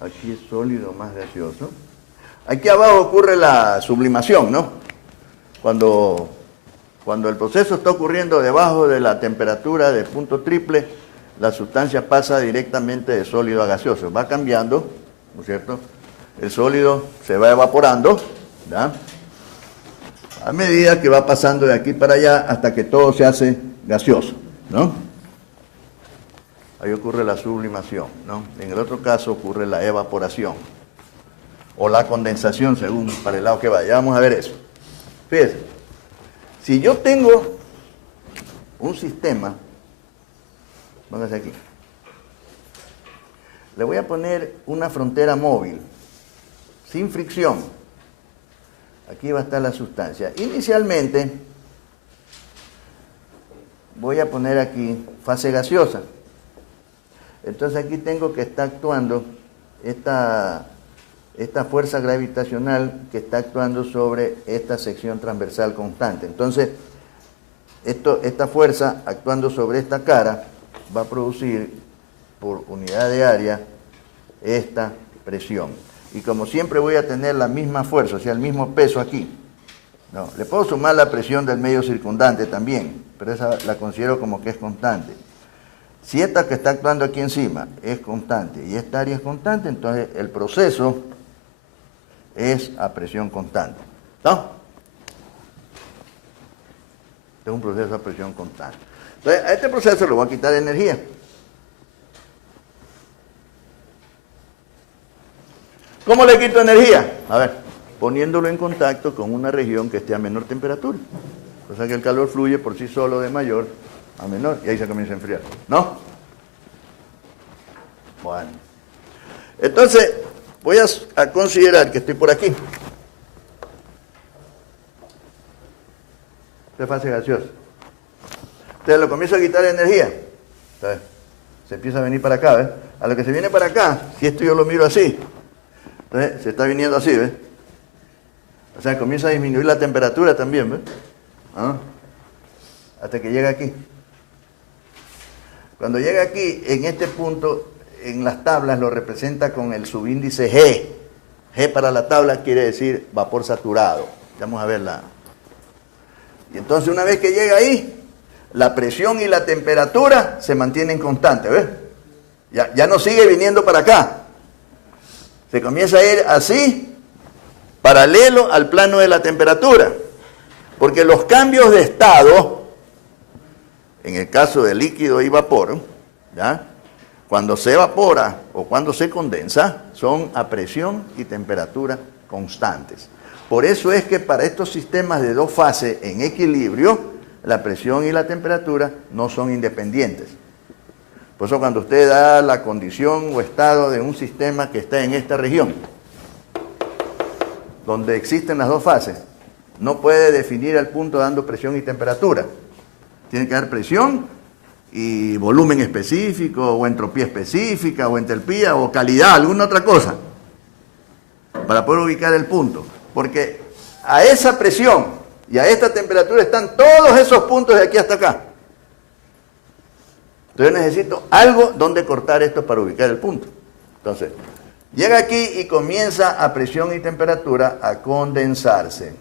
Aquí es sólido más gaseoso. Aquí abajo ocurre la sublimación, ¿no? Cuando el proceso está ocurriendo debajo de la temperatura de punto triple, la sustancia pasa directamente de sólido a gaseoso. Va cambiando, ¿no es cierto? El sólido se va evaporando, ¿ya? A medida que va pasando de aquí para allá hasta que todo se hace gaseoso, ¿no? Ahí ocurre la sublimación, ¿no? En el otro caso ocurre la evaporación o la condensación, según para el lado que vaya. Vamos a ver eso. Fíjense, si yo tengo un sistema, póngase aquí, le voy a poner una frontera móvil, sin fricción. Aquí va a estar la sustancia. Inicialmente, voy a poner aquí fase gaseosa. Entonces aquí tengo que está actuando esta fuerza gravitacional que está actuando sobre esta sección transversal constante. Entonces, esta fuerza actuando sobre esta cara va a producir por unidad de área esta presión. Y como siempre voy a tener la misma fuerza, o sea, el mismo peso aquí. No, le puedo sumar la presión del medio circundante también, pero esa la considero como que es constante. Si esta que está actuando aquí encima es constante y esta área es constante, entonces el proceso es a presión constante. ¿No? Es un proceso a presión constante. Entonces, a este proceso le voy a quitar energía. ¿Cómo le quito energía? A ver, poniéndolo en contacto con una región que esté a menor temperatura. O sea que el calor fluye por sí solo de mayor a menor y ahí se comienza a enfriar. ¿No? Bueno. Entonces, voy a considerar que estoy por aquí. Esta es fase gaseosa. Entonces, lo comienzo a quitar energía. Entonces, se empieza a venir para acá, ¿ves? A lo que se viene para acá, si esto yo lo miro así, entonces se está viniendo así, ¿ves? O sea, comienza a disminuir la temperatura también, ¿ves? ¿Ah? Hasta que llega aquí. Cuando llega aquí, en este punto, en las tablas lo representa con el subíndice G. G para la tabla quiere decir vapor saturado. Vamos a verla. Y entonces una vez que llega ahí, la presión y la temperatura se mantienen constantes, ¿ves? Ya no sigue viniendo para acá. Se comienza a ir así, paralelo al plano de la temperatura. Porque los cambios de estado, en el caso de líquido y vapor, ¿ya? Cuando se evapora o cuando se condensa, son a presión y temperatura constantes. Por eso es que para estos sistemas de dos fases en equilibrio, la presión y la temperatura no son independientes. Por eso cuando usted da la condición o estado de un sistema que está en esta región, donde existen las dos fases, no puede definir el punto dando presión y temperatura. Tiene que dar presión y volumen específico, o entropía específica, o entalpía, o calidad, alguna otra cosa, para poder ubicar el punto. Porque a esa presión y a esta temperatura están todos esos puntos de aquí hasta acá. Entonces yo necesito algo donde cortar esto para ubicar el punto. Entonces, llega aquí y comienza a presión y temperatura a condensarse.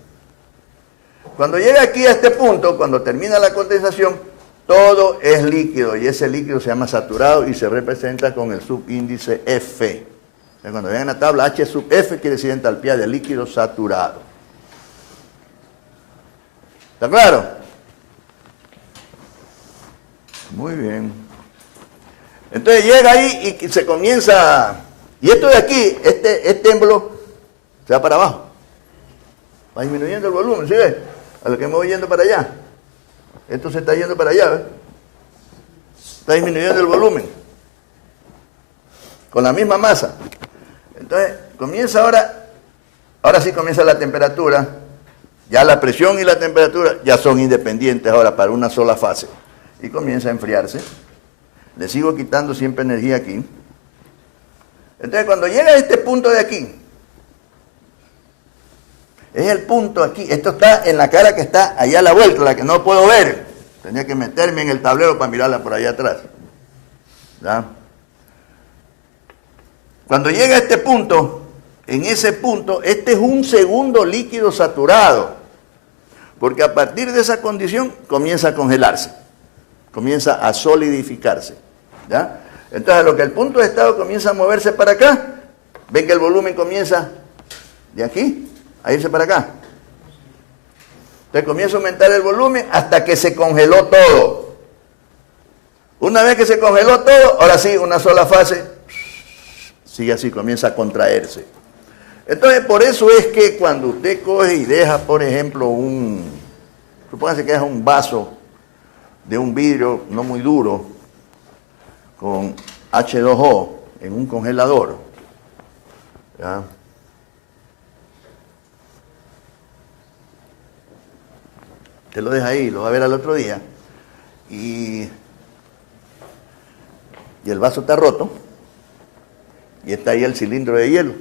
Cuando llega aquí a este punto, cuando termina la condensación, todo es líquido y ese líquido se llama saturado y se representa con el subíndice F. Entonces, cuando vean la tabla H sub F quiere decir entalpía de líquido saturado. ¿Está claro? Muy bien. Entonces llega ahí y se comienza, y esto de aquí, este émbolo se va para abajo. Va disminuyendo el volumen, ¿sí ves? A lo que me voy yendo para allá. Esto se está yendo para allá, ¿ves? Está disminuyendo el volumen. Con la misma masa. Entonces, comienza ahora sí comienza la temperatura. Ya la presión y la temperatura ya son independientes ahora para una sola fase. Y comienza a enfriarse. Le sigo quitando siempre energía aquí. Entonces, cuando llega a este punto de aquí, es el punto aquí, esto está en la cara que está allá a la vuelta, la que no puedo ver. Tenía que meterme en el tablero para mirarla por allá atrás. ¿Ya? Cuando llega a este punto, en ese punto, este es un segundo líquido saturado. Porque a partir de esa condición comienza a congelarse. Comienza a solidificarse. ¿Ya? Entonces, a lo que el punto de estado comienza a moverse para acá, ven que el volumen comienza de aquí a irse para acá. Entonces comienza a aumentar el volumen hasta que se congeló todo. Una vez que se congeló todo, ahora sí, una sola fase, sigue así, comienza a contraerse. Entonces, por eso es que cuando usted coge y deja, por ejemplo, supóngase que es un vaso de un vidrio no muy duro, con H2O en un congelador, ¿ya? Te lo deja ahí, lo va a ver al otro día, y el vaso está roto, y está ahí el cilindro de hielo.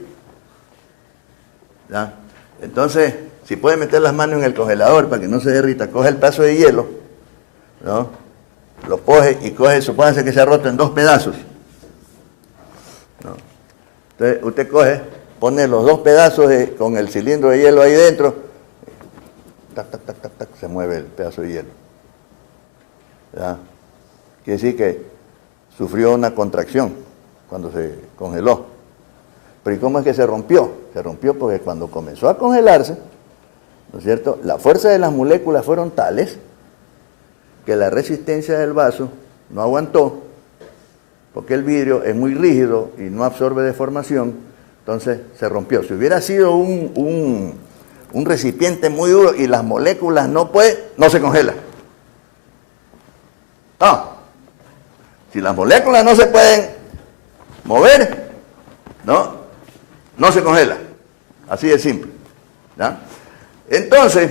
¿Ya? Entonces, si puede meter las manos en el congelador para que no se derrita, coge el pedazo de hielo, ¿no? Lo coge y coge, supóngase que se ha roto en 2 pedazos. ¿No? Entonces, usted coge, pone los 2 pedazos con el cilindro de hielo ahí dentro, tac, tac, tac, tac, tac, se mueve el pedazo de hielo. ¿Ya? Quiere decir que sufrió una contracción cuando se congeló. Pero ¿y cómo es que se rompió? Se rompió porque cuando comenzó a congelarse, ¿no es cierto?, la fuerza de las moléculas fueron tales que la resistencia del vaso no aguantó, porque el vidrio es muy rígido y no absorbe deformación, entonces se rompió. Si hubiera sido un recipiente muy duro y las moléculas no se congela. No. Si las moléculas no se pueden mover, no se congela. Así de simple. ¿Ya? Entonces,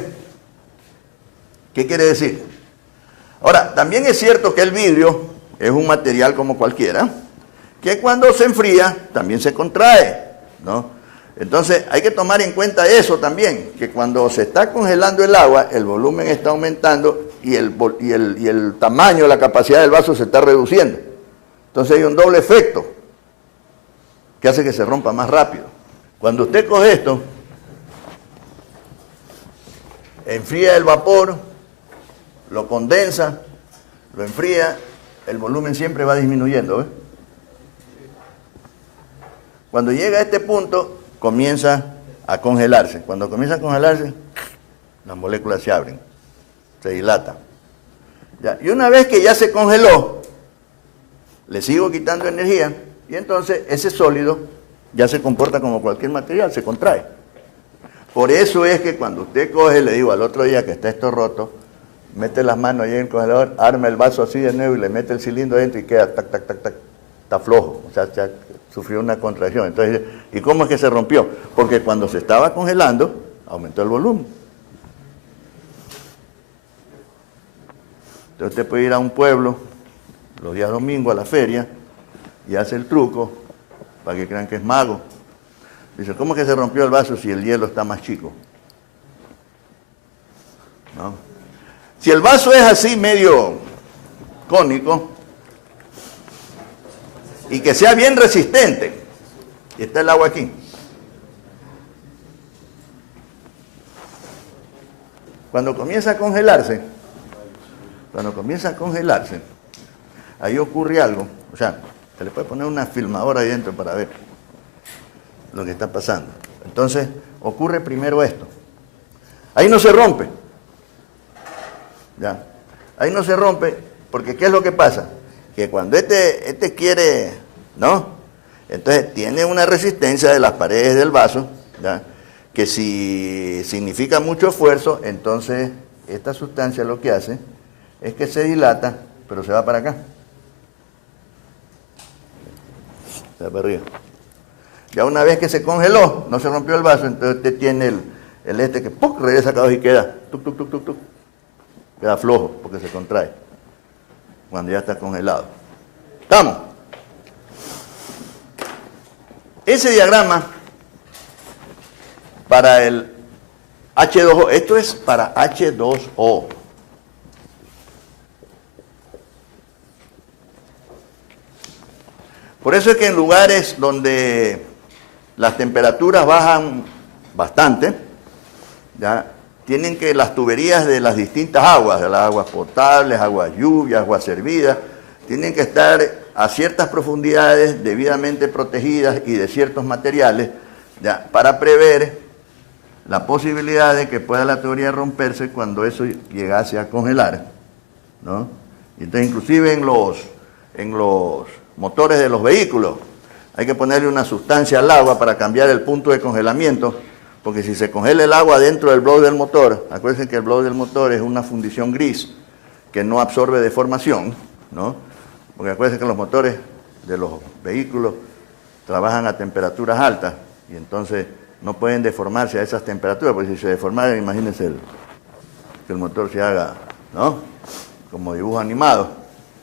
¿qué quiere decir? Ahora, también es cierto que el vidrio es un material como cualquiera, que cuando se enfría también se contrae, ¿no? Entonces, hay que tomar en cuenta eso también, que cuando se está congelando el agua, el volumen está aumentando y el tamaño, la capacidad del vaso se está reduciendo. Entonces hay un doble efecto que hace que se rompa más rápido. Cuando usted coge esto, enfría el vapor, lo condensa, lo enfría, el volumen siempre va disminuyendo, ¿ves? Cuando llega a este punto, comienza a congelarse. Cuando comienza a congelarse, las moléculas se abren, se dilatan. ¿Ya? Y una vez que ya se congeló, le sigo quitando energía, y entonces ese sólido ya se comporta como cualquier material, se contrae. Por eso es que cuando usted coge, le digo al otro día que está esto roto, mete las manos ahí en el congelador, arma el vaso así de nuevo y le mete el cilindro adentro y queda tac, tac, tac, tac, está flojo, o sea, ya sufrió una contracción. Entonces, ¿y cómo es que se rompió? Porque cuando se estaba congelando, aumentó el volumen. Entonces usted puede ir a un pueblo los días domingos a la feria y hace el truco para que crean que es mago. Dice, ¿cómo es que se rompió el vaso si el hielo está más chico? ¿No? Si el vaso es así medio cónico y que sea bien resistente, y está el agua aquí, cuando comienza a congelarse, ahí ocurre algo, o sea, se le puede poner una filmadora ahí dentro para ver lo que está pasando. Entonces, ocurre primero esto. Ahí no se rompe. ¿ya? Ahí no se rompe, porque ¿qué es lo que pasa? Que cuando este quiere, ¿no? Entonces tiene una resistencia de las paredes del vaso, ¿ya? Que si significa mucho esfuerzo, entonces esta sustancia lo que hace es que se dilata, pero se va para acá. Se va para arriba. Ya una vez que se congeló, no se rompió el vaso, entonces usted tiene el este que ¡puc! Regresa acá abajo y queda, tuc, tuc, tuc, tuc, tuc. Queda flojo porque se contrae cuando ya está congelado. ¿Estamos? Ese diagrama para el H2O, esto es para H2O. Por eso es que en lugares donde las temperaturas bajan bastante, ¿ya? Tienen que las tuberías de las distintas aguas, de las aguas potables, aguas lluvias, aguas servidas, tienen que estar a ciertas profundidades debidamente protegidas y de ciertos materiales, ¿ya? Para prever la posibilidad de que pueda la tubería romperse cuando eso llegase a congelar, ¿no? Entonces, inclusive en los motores de los vehículos hay que ponerle una sustancia al agua para cambiar el punto de congelamiento, porque si se congela el agua dentro del bloque del motor, acuérdense que el bloque del motor es una fundición gris que no absorbe deformación, ¿no? Porque acuérdense que los motores de los vehículos trabajan a temperaturas altas y entonces no pueden deformarse a esas temperaturas, porque si se deformaran, imagínense que el motor se haga, ¿no? Como dibujo animado,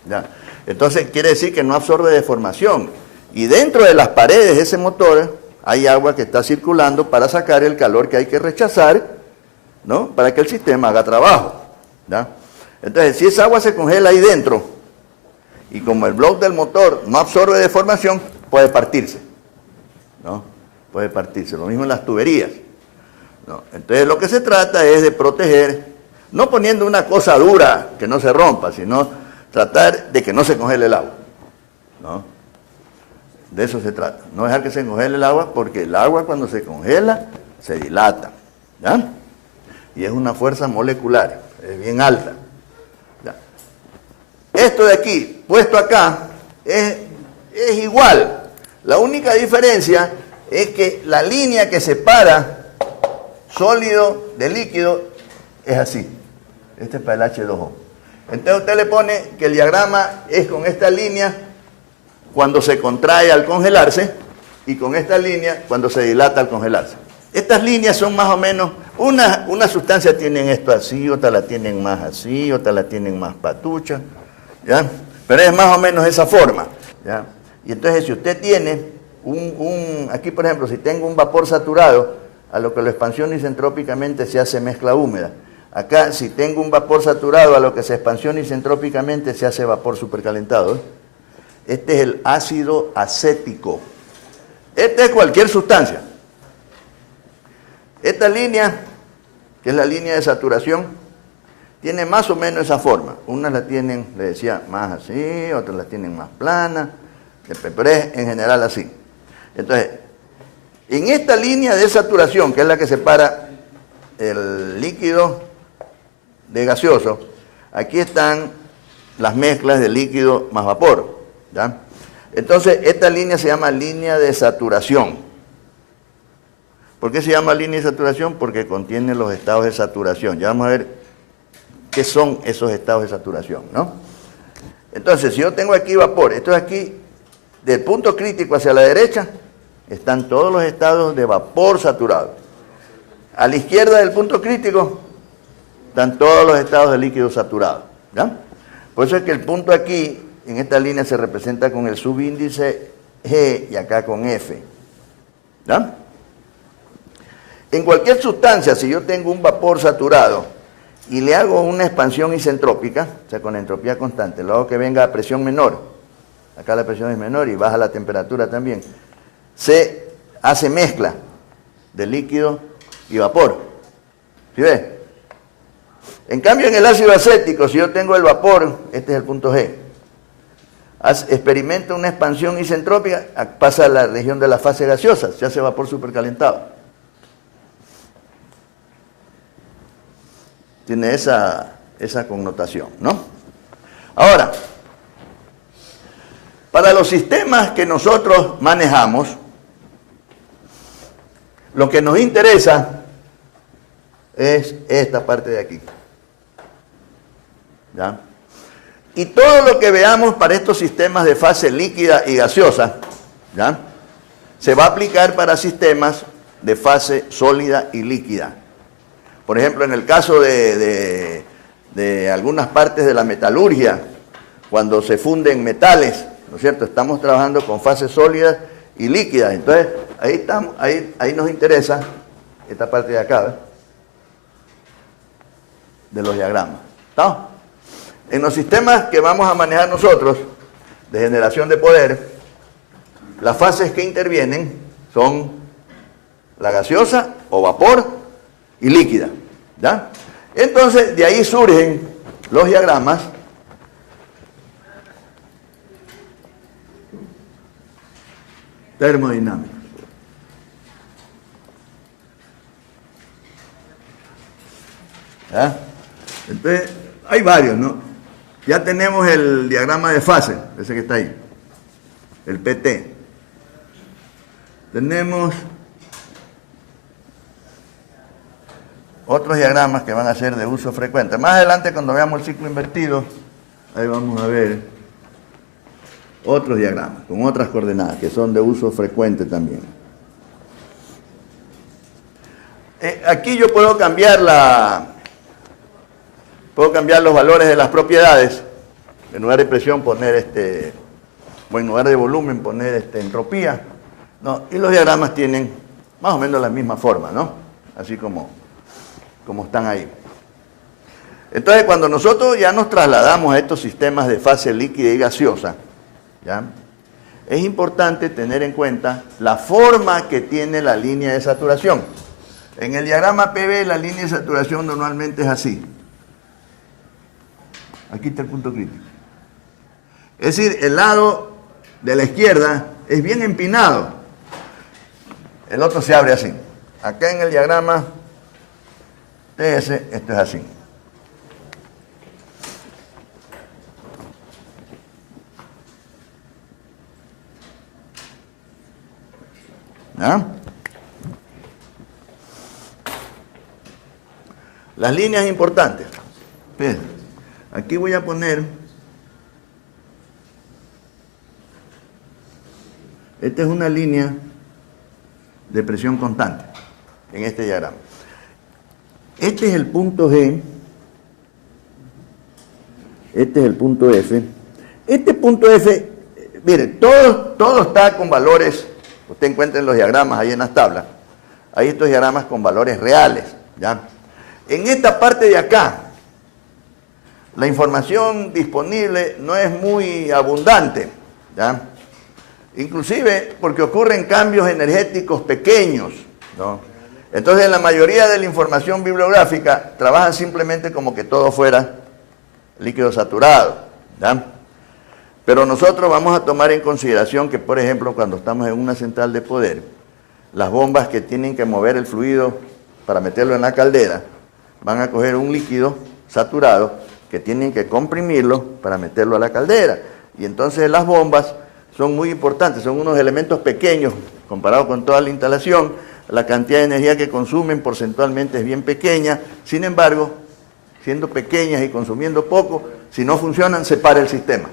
¿ya? Entonces quiere decir que no absorbe deformación. Y dentro de las paredes de ese motor hay agua que está circulando para sacar el calor que hay que rechazar, ¿no? Para que el sistema haga trabajo, ¿ya? Entonces, si esa agua se congela ahí dentro, y como el bloque del motor no absorbe deformación, puede partirse, ¿no? Puede partirse. Lo mismo en las tuberías, ¿no? Entonces, lo que se trata es de proteger, no poniendo una cosa dura que no se rompa, sino tratar de que no se congele el agua, ¿no? De eso se trata. No dejar que se congele el agua, porque el agua cuando se congela se dilata, ¿ya? Y es una fuerza molecular, es bien alta, ¿ya? Esto de aquí, puesto acá, es igual. La única diferencia es que la línea que separa sólido de líquido es así. Este es para el H2O. Entonces usted le pone que el diagrama es con esta línea cuando se contrae al congelarse y con esta línea cuando se dilata al congelarse. Estas líneas son más o menos, una sustancia tienen esto así, otra la tienen más así, otra la tienen más patucha, ¿ya? Pero es más o menos esa forma, ¿ya? Y entonces si usted tiene aquí por ejemplo, si tengo un vapor saturado, a lo que lo expansiona isentrópicamente se hace mezcla húmeda. Acá, si tengo un vapor saturado, a lo que se expansiona isentrópicamente se hace vapor supercalentado, ¿eh? Este es el ácido acético. Este es cualquier sustancia. Esta línea, que es la línea de saturación, tiene más o menos esa forma. Unas la tienen, le decía, más así, otras la tienen más plana, pero es en general así. Entonces, en esta línea de saturación, que es la que separa el líquido de gaseoso, aquí están las mezclas de líquido más vapor, ¿ya? Entonces, esta línea se llama línea de saturación. ¿Por qué se llama línea de saturación? Porque contiene los estados de saturación. Ya vamos a ver qué son esos estados de saturación, ¿no? Entonces, si yo tengo aquí vapor, esto es aquí, del punto crítico hacia la derecha, están todos los estados de vapor saturado. A la izquierda del punto crítico, están todos los estados de líquido saturado, ¿ya? Por eso es que el punto aquí, en esta línea, se representa con el subíndice G y acá con F, ¿ya? En cualquier sustancia, si yo tengo un vapor saturado y le hago una expansión isentrópica, o sea, con entropía constante, lo hago que venga a presión menor, acá la presión es menor y baja la temperatura también, se hace mezcla de líquido y vapor. ¿Sí ves? En cambio, en el ácido acético, si yo tengo el vapor, este es el punto G, experimenta una expansión isentrópica, pasa a la región de la fase gaseosa, se hace vapor supercalentado. Tiene esa esa connotación, ¿no? Ahora, para los sistemas que nosotros manejamos, lo que nos interesa es esta parte de aquí. ¿Ya? Y todo lo que veamos para estos sistemas de fase líquida y gaseosa, ¿ya?, se va a aplicar para sistemas de fase sólida y líquida. Por ejemplo, en el caso de algunas partes de la metalurgia, cuando se funden metales, ¿no es cierto?, estamos trabajando con fases sólidas y líquidas. Entonces, ahí nos interesa esta parte de acá, ¿ves?, de los diagramas. ¿Estamos? En los sistemas que vamos a manejar nosotros, de generación de poder, las fases que intervienen son la gaseosa o vapor y líquida. ¿Ya? Entonces, de ahí surgen los diagramas termodinámicos. ¿Ya? Entonces, hay varios, ¿no? Ya tenemos el diagrama de fase, ese que está ahí, el PT. Tenemos otros diagramas que van a ser de uso frecuente. Más adelante, cuando veamos el ciclo invertido, ahí vamos a ver otros diagramas con otras coordenadas que son de uso frecuente también. Aquí yo puedo cambiar los valores de las propiedades. En lugar de presión poner o en lugar de volumen poner entropía, ¿no? Y los diagramas tienen más o menos la misma forma, ¿no? Así como están ahí. Entonces, cuando nosotros ya nos trasladamos a estos sistemas de fase líquida y gaseosa, ¿ya?, es importante tener en cuenta la forma que tiene la línea de saturación. En el diagrama PV la línea de saturación normalmente es así. Aquí está el punto crítico. Es decir, el lado de la izquierda es bien empinado. El otro se abre así. Acá en el diagrama TS, esto es así. ¿Ah? Las líneas importantes. Fíjense, aquí voy a poner, esta es una línea de presión constante en este diagrama. Este es el punto G, este es el punto F. Este punto F, mire, todo está con valores, usted encuentra en los diagramas ahí en las tablas, hay estos diagramas con valores reales, ¿ya? En esta parte de acá, la información disponible no es muy abundante, ¿ya? Inclusive porque ocurren cambios energéticos pequeños, ¿no? Entonces, la mayoría de la información bibliográfica trabaja simplemente como que todo fuera líquido saturado, ¿ya? Pero nosotros vamos a tomar en consideración que, por ejemplo, cuando estamos en una central de poder, las bombas que tienen que mover el fluido para meterlo en la caldera van a coger un líquido saturado que tienen que comprimirlo para meterlo a la caldera. Y entonces las bombas son muy importantes, son unos elementos pequeños comparado con toda la instalación. La cantidad de energía que consumen porcentualmente es bien pequeña. Sin embargo, siendo pequeñas y consumiendo poco, si no funcionan, se para el sistema.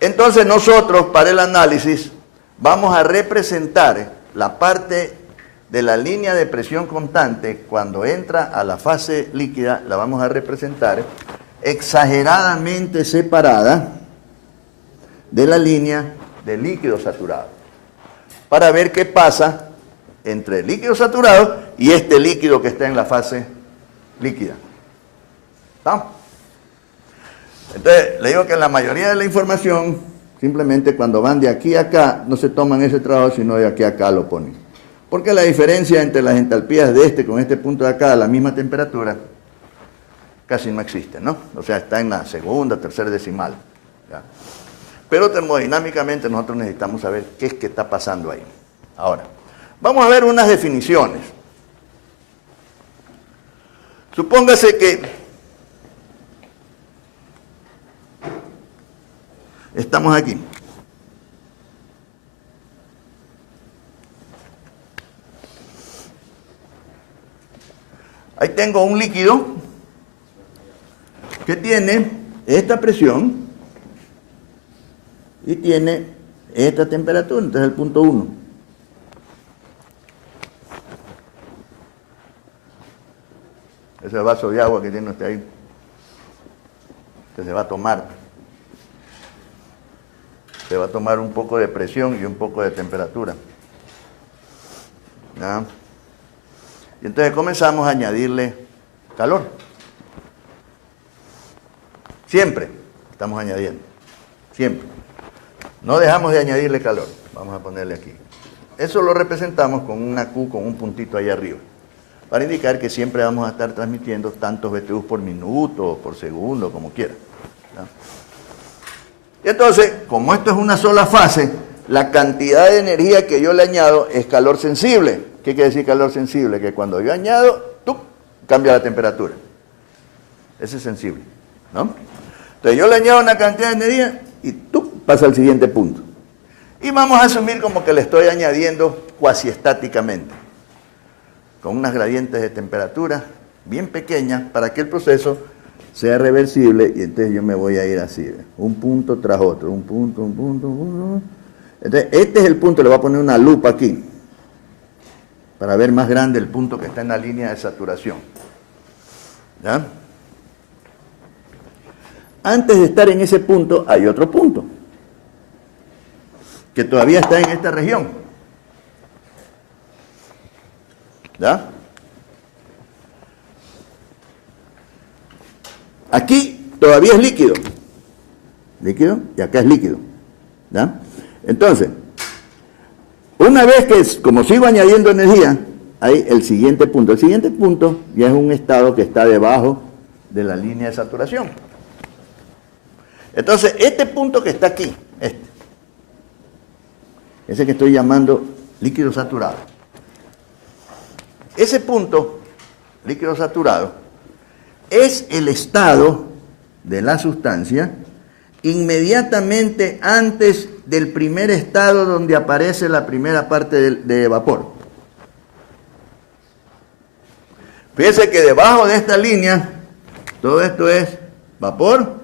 Entonces nosotros, para el análisis, vamos a representar la parte de la línea de presión constante cuando entra a la fase líquida, la vamos a representar exageradamente separada de la línea de líquido saturado, para ver qué pasa entre el líquido saturado y este líquido que está en la fase líquida. ¿Estamos? Entonces, le digo que la mayoría de la información, simplemente cuando van de aquí a acá, no se toman ese trabajo, sino de aquí a acá lo ponen. Porque la diferencia entre las entalpías de con este punto de acá a la misma temperatura, casi no existe, ¿no? O sea, está en la segunda, tercera decimal, ¿ya? Pero termodinámicamente nosotros necesitamos saber qué es que está pasando ahí. Ahora, vamos a ver unas definiciones. Supóngase que Estamos aquí. Ahí tengo un líquido que tiene esta presión y tiene esta temperatura, entonces el punto 1. Ese vaso de agua que tiene usted ahí, que se va a tomar. Se va a tomar un poco de presión y un poco de temperatura. ¿Ya? Y entonces comenzamos a añadirle calor. Siempre estamos añadiendo. Siempre. No dejamos de añadirle calor. Vamos a ponerle aquí. Eso lo representamos con una Q con un puntito ahí arriba, para indicar que siempre vamos a estar transmitiendo tantos BTUs por minuto o por segundo, como quiera. ¿Ya? Y entonces, como esto es una sola fase, la cantidad de energía que yo le añado es calor sensible. ¿Qué quiere decir calor sensible? Que cuando yo añado, ¡tuc!, cambia la temperatura. Ese es sensible, ¿no? Entonces yo le añado una cantidad de energía y ¡tuc!, pasa al siguiente punto. Y vamos a asumir como que le estoy añadiendo cuasi estáticamente, con unas gradientes de temperatura bien pequeñas para que el proceso sea reversible, y entonces yo me voy a ir así, un punto tras otro, un punto, un punto, un punto. Entonces este es el punto, le voy a poner una lupa aquí, para ver más grande el punto que está en la línea de saturación. ¿Ya? Antes de estar en ese punto hay otro punto, que todavía está en esta región. ¿Ya? Aquí todavía es líquido. Líquido, y acá es líquido. ¿Ya? Entonces, una vez que, como sigo añadiendo energía, hay el siguiente punto. El siguiente punto ya es un estado que está debajo de la línea de saturación. Entonces, este punto que está aquí, ese que estoy llamando líquido saturado. Ese punto, líquido saturado, es el estado de la sustancia inmediatamente antes del primer estado donde aparece la primera parte de vapor. Fíjense que debajo de esta línea, todo esto es vapor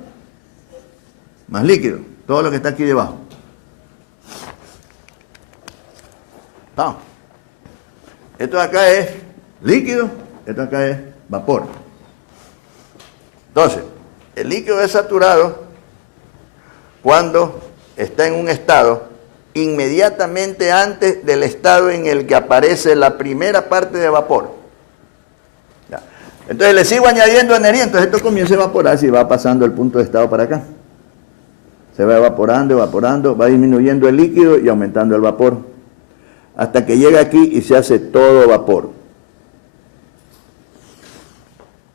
más líquido, todo lo que está aquí debajo. Vamos. Esto de acá es líquido, esto de acá es vapor. Entonces, el líquido es saturado cuando está en un estado inmediatamente antes del estado en el que aparece la primera parte de vapor. Ya. Entonces le sigo añadiendo energía, entonces esto comienza a evaporarse y va pasando el punto de estado para acá. Se va evaporando, evaporando, va disminuyendo el líquido y aumentando el vapor, hasta que llega aquí y se hace todo vapor.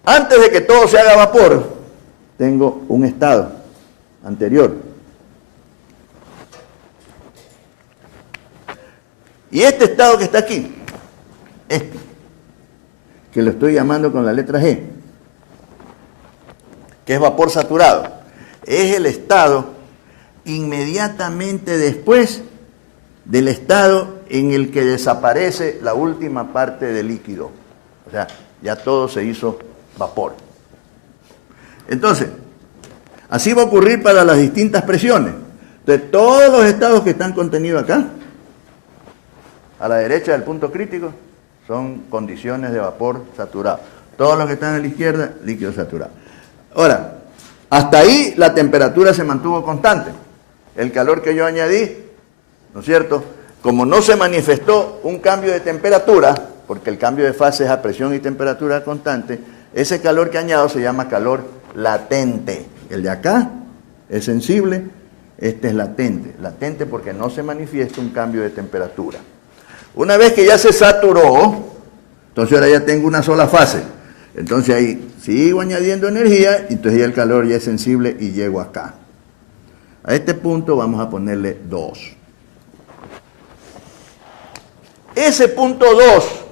Antes de que todo se haga vapor, tengo un estado anterior. Y este estado que está aquí, que lo estoy llamando con la letra G, que es vapor saturado, es el estado inmediatamente después del estado en el que desaparece la última parte del líquido. O sea, ya todo se hizo vapor. Entonces, así va a ocurrir para las distintas presiones. Entonces, todos los estados que están contenidos acá, a la derecha del punto crítico, son condiciones de vapor saturado. Todos los que están a la izquierda, líquido saturado. Ahora, hasta ahí la temperatura se mantuvo constante. El calor que yo añadí, ¿no es cierto? Como no se manifestó un cambio de temperatura, porque el cambio de fase es a presión y temperatura constante, ese calor que añado se llama calor latente. El de acá es sensible, este es latente. Latente porque no se manifiesta un cambio de temperatura. Una vez que ya se saturó, entonces ahora ya tengo una sola fase. Entonces ahí sigo añadiendo energía, y entonces ya el calor ya es sensible y llego acá. A este punto vamos a ponerle 2. Ese punto 2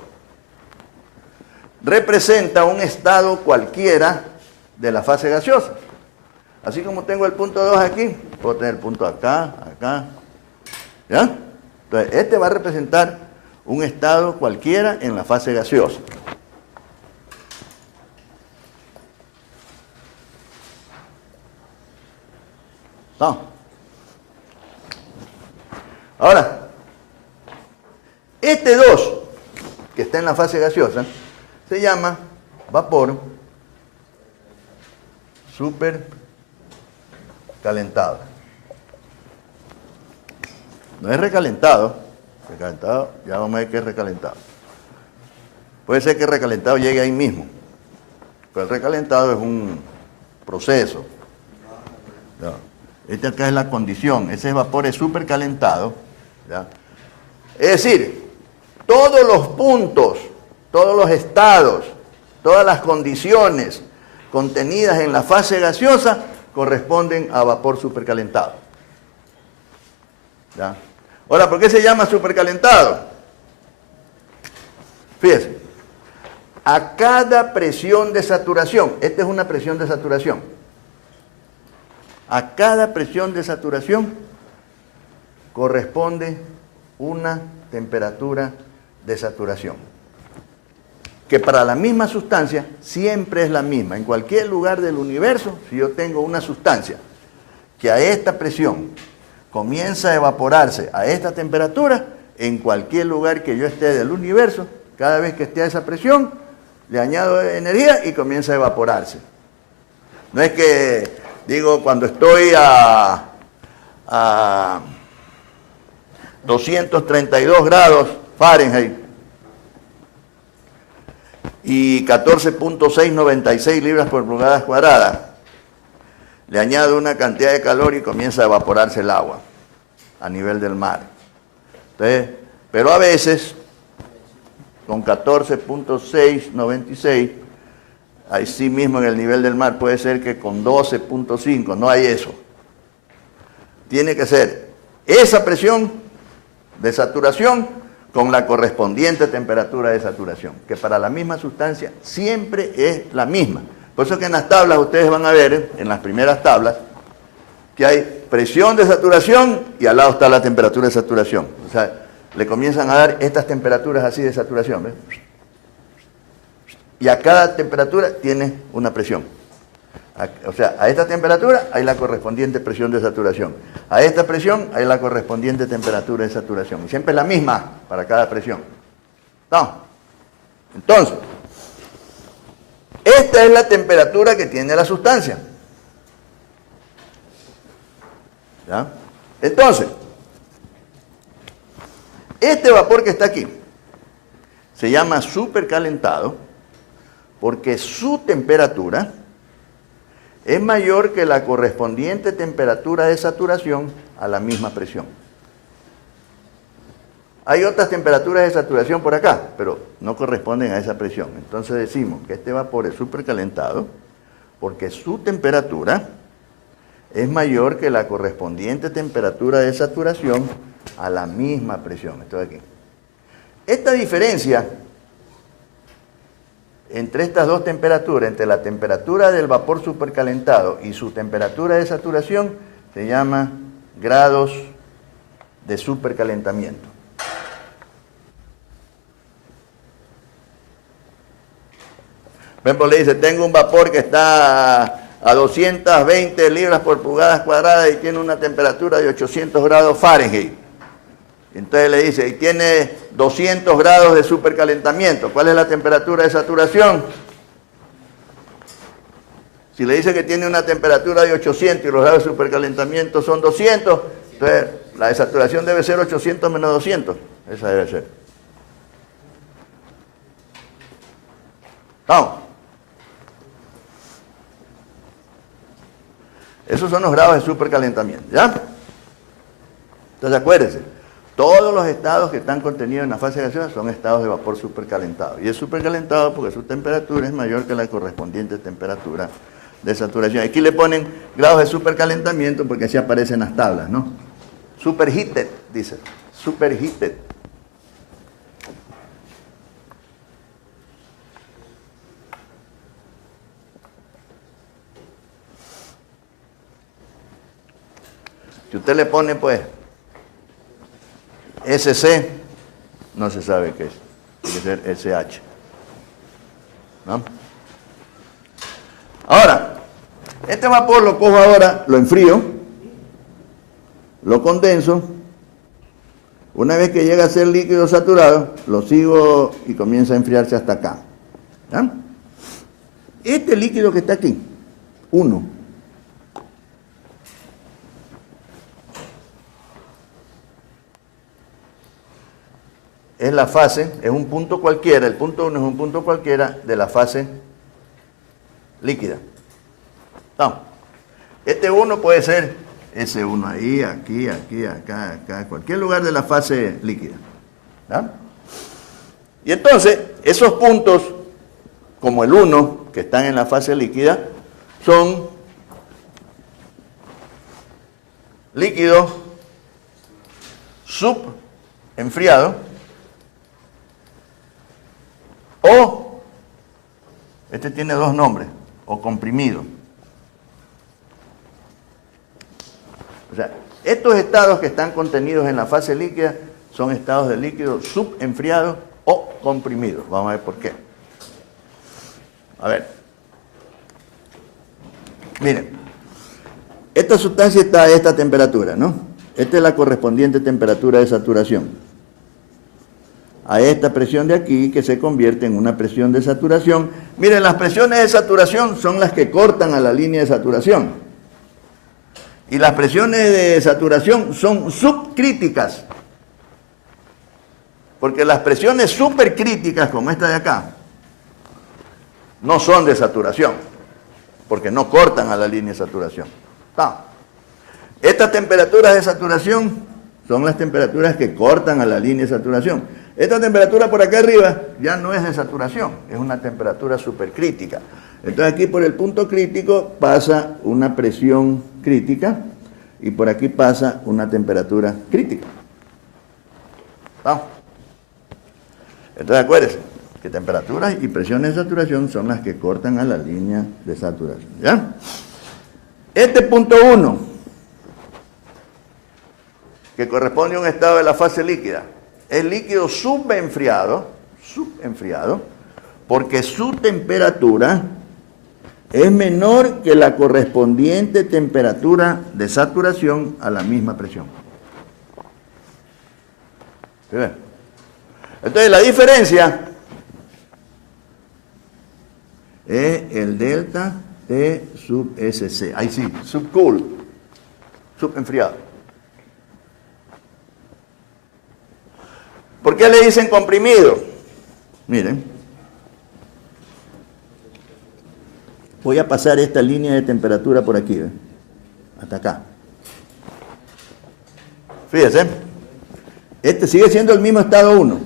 representa un estado cualquiera de la fase gaseosa. Así como tengo el punto 2 aquí, puedo tener puntos acá, acá, ¿ya? Entonces, este va a representar un estado cualquiera en la fase gaseosa. ¿No? Ahora, este 2, que está en la fase gaseosa, se llama vapor supercalentado. No es recalentado. Recalentado, ya vamos a ver qué es recalentado. Puede ser que el recalentado llegue ahí mismo, pero el recalentado es un proceso. ¿Ya? Esta acá es la condición, ese vapor es supercalentado. ¿Ya? Es decir, todos los puntos, todos los estados, todas las condiciones contenidas en la fase gaseosa corresponden a vapor supercalentado. ¿Ya? Ahora, ¿por qué se llama supercalentado? Fíjense, a cada presión de saturación, esta es una presión de saturación, a cada presión de saturación corresponde una temperatura de saturación, que para la misma sustancia siempre es la misma. En cualquier lugar del universo, si yo tengo una sustancia que a esta presión comienza a evaporarse a esta temperatura, en cualquier lugar que yo esté del universo, cada vez que esté a esa presión, le añado energía y comienza a evaporarse. No es que, digo, cuando estoy a 232 grados Fahrenheit y 14.696 libras por pulgada cuadrada, le añado una cantidad de calor y comienza a evaporarse el agua a nivel del mar. Entonces, pero a veces, con 14.696, ahí sí mismo en el nivel del mar puede ser que con 12.5, no hay eso. Tiene que ser esa presión de saturación con la correspondiente temperatura de saturación, que para la misma sustancia siempre es la misma. Por eso que en las tablas ustedes van a ver, en las primeras tablas, que hay presión de saturación y al lado está la temperatura de saturación. O sea, le comienzan a dar estas temperaturas así de saturación, ¿ves? Y a cada temperatura tiene una presión. O sea, a esta temperatura hay la correspondiente presión de saturación. A esta presión hay la correspondiente temperatura de saturación. Y siempre es la misma para cada presión. ¿No? Entonces, esta es la temperatura que tiene la sustancia. ¿Ya? Entonces, este vapor que está aquí se llama supercalentado porque su temperatura es mayor que la correspondiente temperatura de saturación a la misma presión. Hay otras temperaturas de saturación por acá, pero no corresponden a esa presión. Entonces decimos que este vapor es supercalentado porque su temperatura es mayor que la correspondiente temperatura de saturación a la misma presión. Esto de aquí. Esta diferencia entre estas dos temperaturas, entre la temperatura del vapor supercalentado y su temperatura de saturación, se llama grados de supercalentamiento. Por ejemplo, le dice, tengo un vapor que está a 220 libras por pulgadas cuadradas y tiene una temperatura de 800 grados Fahrenheit. Entonces le dice, y tiene 200 grados de supercalentamiento. ¿Cuál es la temperatura de saturación? Si le dice que tiene una temperatura de 800 y los grados de supercalentamiento son 200, entonces la de saturación debe ser 800 menos 200. Esa debe ser. Vamos. Esos son los grados de supercalentamiento, ¿ya? Entonces acuérdense, todos los estados que están contenidos en la fase gaseosa son estados de vapor supercalentado. Y es supercalentado porque su temperatura es mayor que la correspondiente temperatura de saturación. Aquí le ponen grados de supercalentamiento porque así aparecen las tablas, ¿no? Superheated, dice. Superheated. Si usted le pone, pues, SC, no se sabe qué es. Tiene que ser SH. ¿No? Ahora, este vapor lo cojo ahora, lo enfrío, lo condenso. Una vez que llega a ser líquido saturado, lo sigo y comienza a enfriarse hasta acá. ¿Ya? Este líquido que está aquí, 1, es la fase, es un punto cualquiera, el punto 1 es un punto cualquiera de la fase líquida. No. Este 1 puede ser ese 1 ahí, aquí, aquí, acá, acá, cualquier lugar de la fase líquida. ¿Ya? Y entonces, esos puntos, como el 1, que están en la fase líquida, son líquidos subenfriados o, este tiene dos nombres, o comprimido. O sea, estos estados que están contenidos en la fase líquida son estados de líquido subenfriado o comprimido. Vamos a ver por qué. A ver. Miren, esta sustancia está a esta temperatura, ¿no? Esta es la correspondiente temperatura de saturación. A esta presión de aquí, que se convierte en una presión de saturación. Miren, las presiones de saturación son las que cortan a la línea de saturación. Y las presiones de saturación son subcríticas. Porque las presiones supercríticas, como esta de acá, no son de saturación, porque no cortan a la línea de saturación. No. Estas temperaturas de saturación son las temperaturas que cortan a la línea de saturación. Esta temperatura por acá arriba ya no es de saturación, es una temperatura supercrítica. Entonces aquí por el punto crítico pasa una presión crítica y por aquí pasa una temperatura crítica. ¿No? Entonces acuérdense que temperaturas y presiones de saturación son las que cortan a la línea de saturación. ¿Ya? Este punto 1, que corresponde a un estado de la fase líquida, es líquido subenfriado, porque su temperatura es menor que la correspondiente temperatura de saturación a la misma presión. ¿Sí ven? Entonces la diferencia es el delta T sub SC. Ahí sí, subcool, subenfriado. ¿Por qué le dicen comprimido? Miren. Voy a pasar esta línea de temperatura por aquí, ¿eh? Hasta acá. Fíjense. Este sigue siendo el mismo estado 1.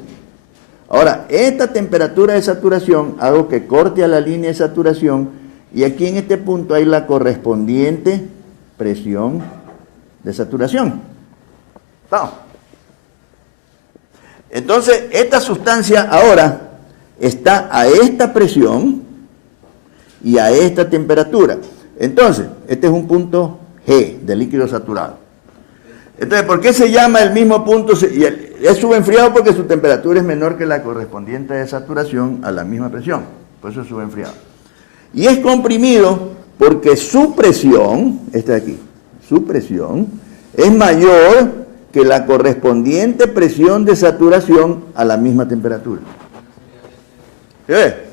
Ahora, esta temperatura de saturación hago que corte a la línea de saturación y aquí en este punto hay la correspondiente presión de saturación. Vamos. Entonces, esta sustancia ahora está a esta presión y a esta temperatura. Entonces, este es un punto G de líquido saturado. Entonces, ¿por qué se llama el mismo punto? Es subenfriado porque su temperatura es menor que la correspondiente de saturación a la misma presión. Por eso es subenfriado. Y es comprimido porque su presión, esta de aquí, su presión es mayor que la correspondiente presión de saturación a la misma temperatura. ¿Sí ve?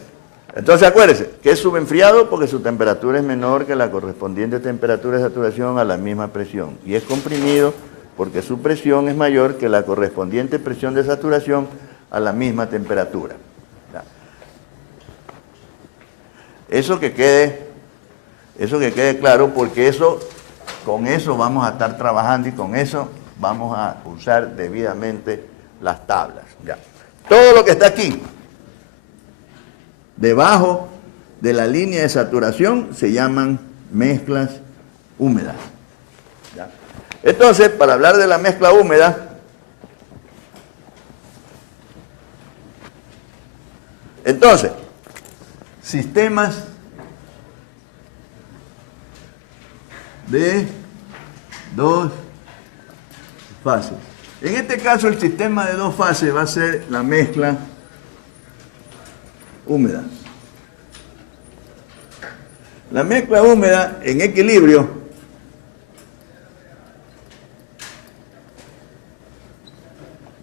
Entonces acuérdense que es subenfriado porque su temperatura es menor que la correspondiente temperatura de saturación a la misma presión. Y es comprimido porque su presión es mayor que la correspondiente presión de saturación a la misma temperatura. Eso que quede claro, porque con eso vamos a estar trabajando y con eso vamos a usar debidamente las tablas. Ya. Todo lo que está aquí, debajo de la línea de saturación, se llaman mezclas húmedas. ¿Ya? Entonces, para hablar de la mezcla húmeda, entonces, sistemas de dos fases. En este caso el sistema de 2 fases va a ser la mezcla húmeda. La mezcla húmeda en equilibrio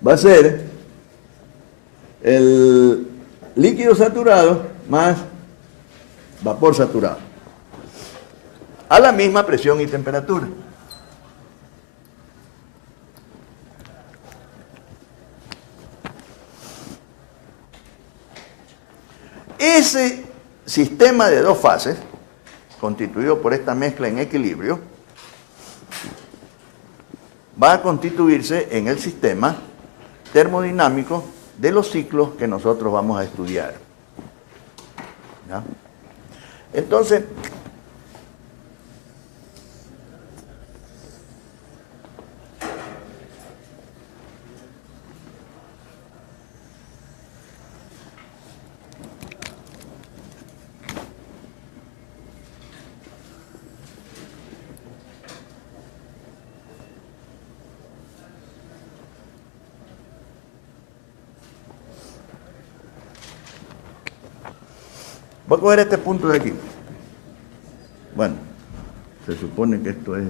va a ser el líquido saturado más vapor saturado a la misma presión y temperatura. Ese sistema de 2 fases, constituido por esta mezcla en equilibrio, va a constituirse en el sistema termodinámico de los ciclos que nosotros vamos a estudiar. ¿Ya? Entonces, voy a coger este punto de aquí. Bueno, se supone que esto es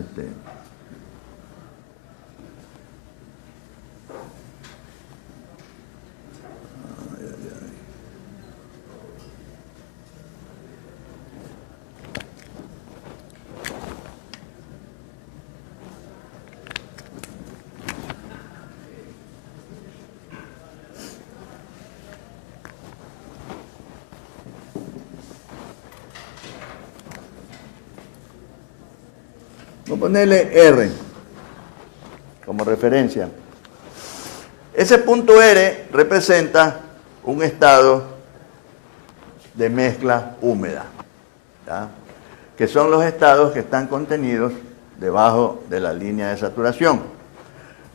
Voy a ponerle R como referencia. Ese punto R representa un estado de mezcla húmeda, ¿ya? Que son los estados que están contenidos debajo de la línea de saturación.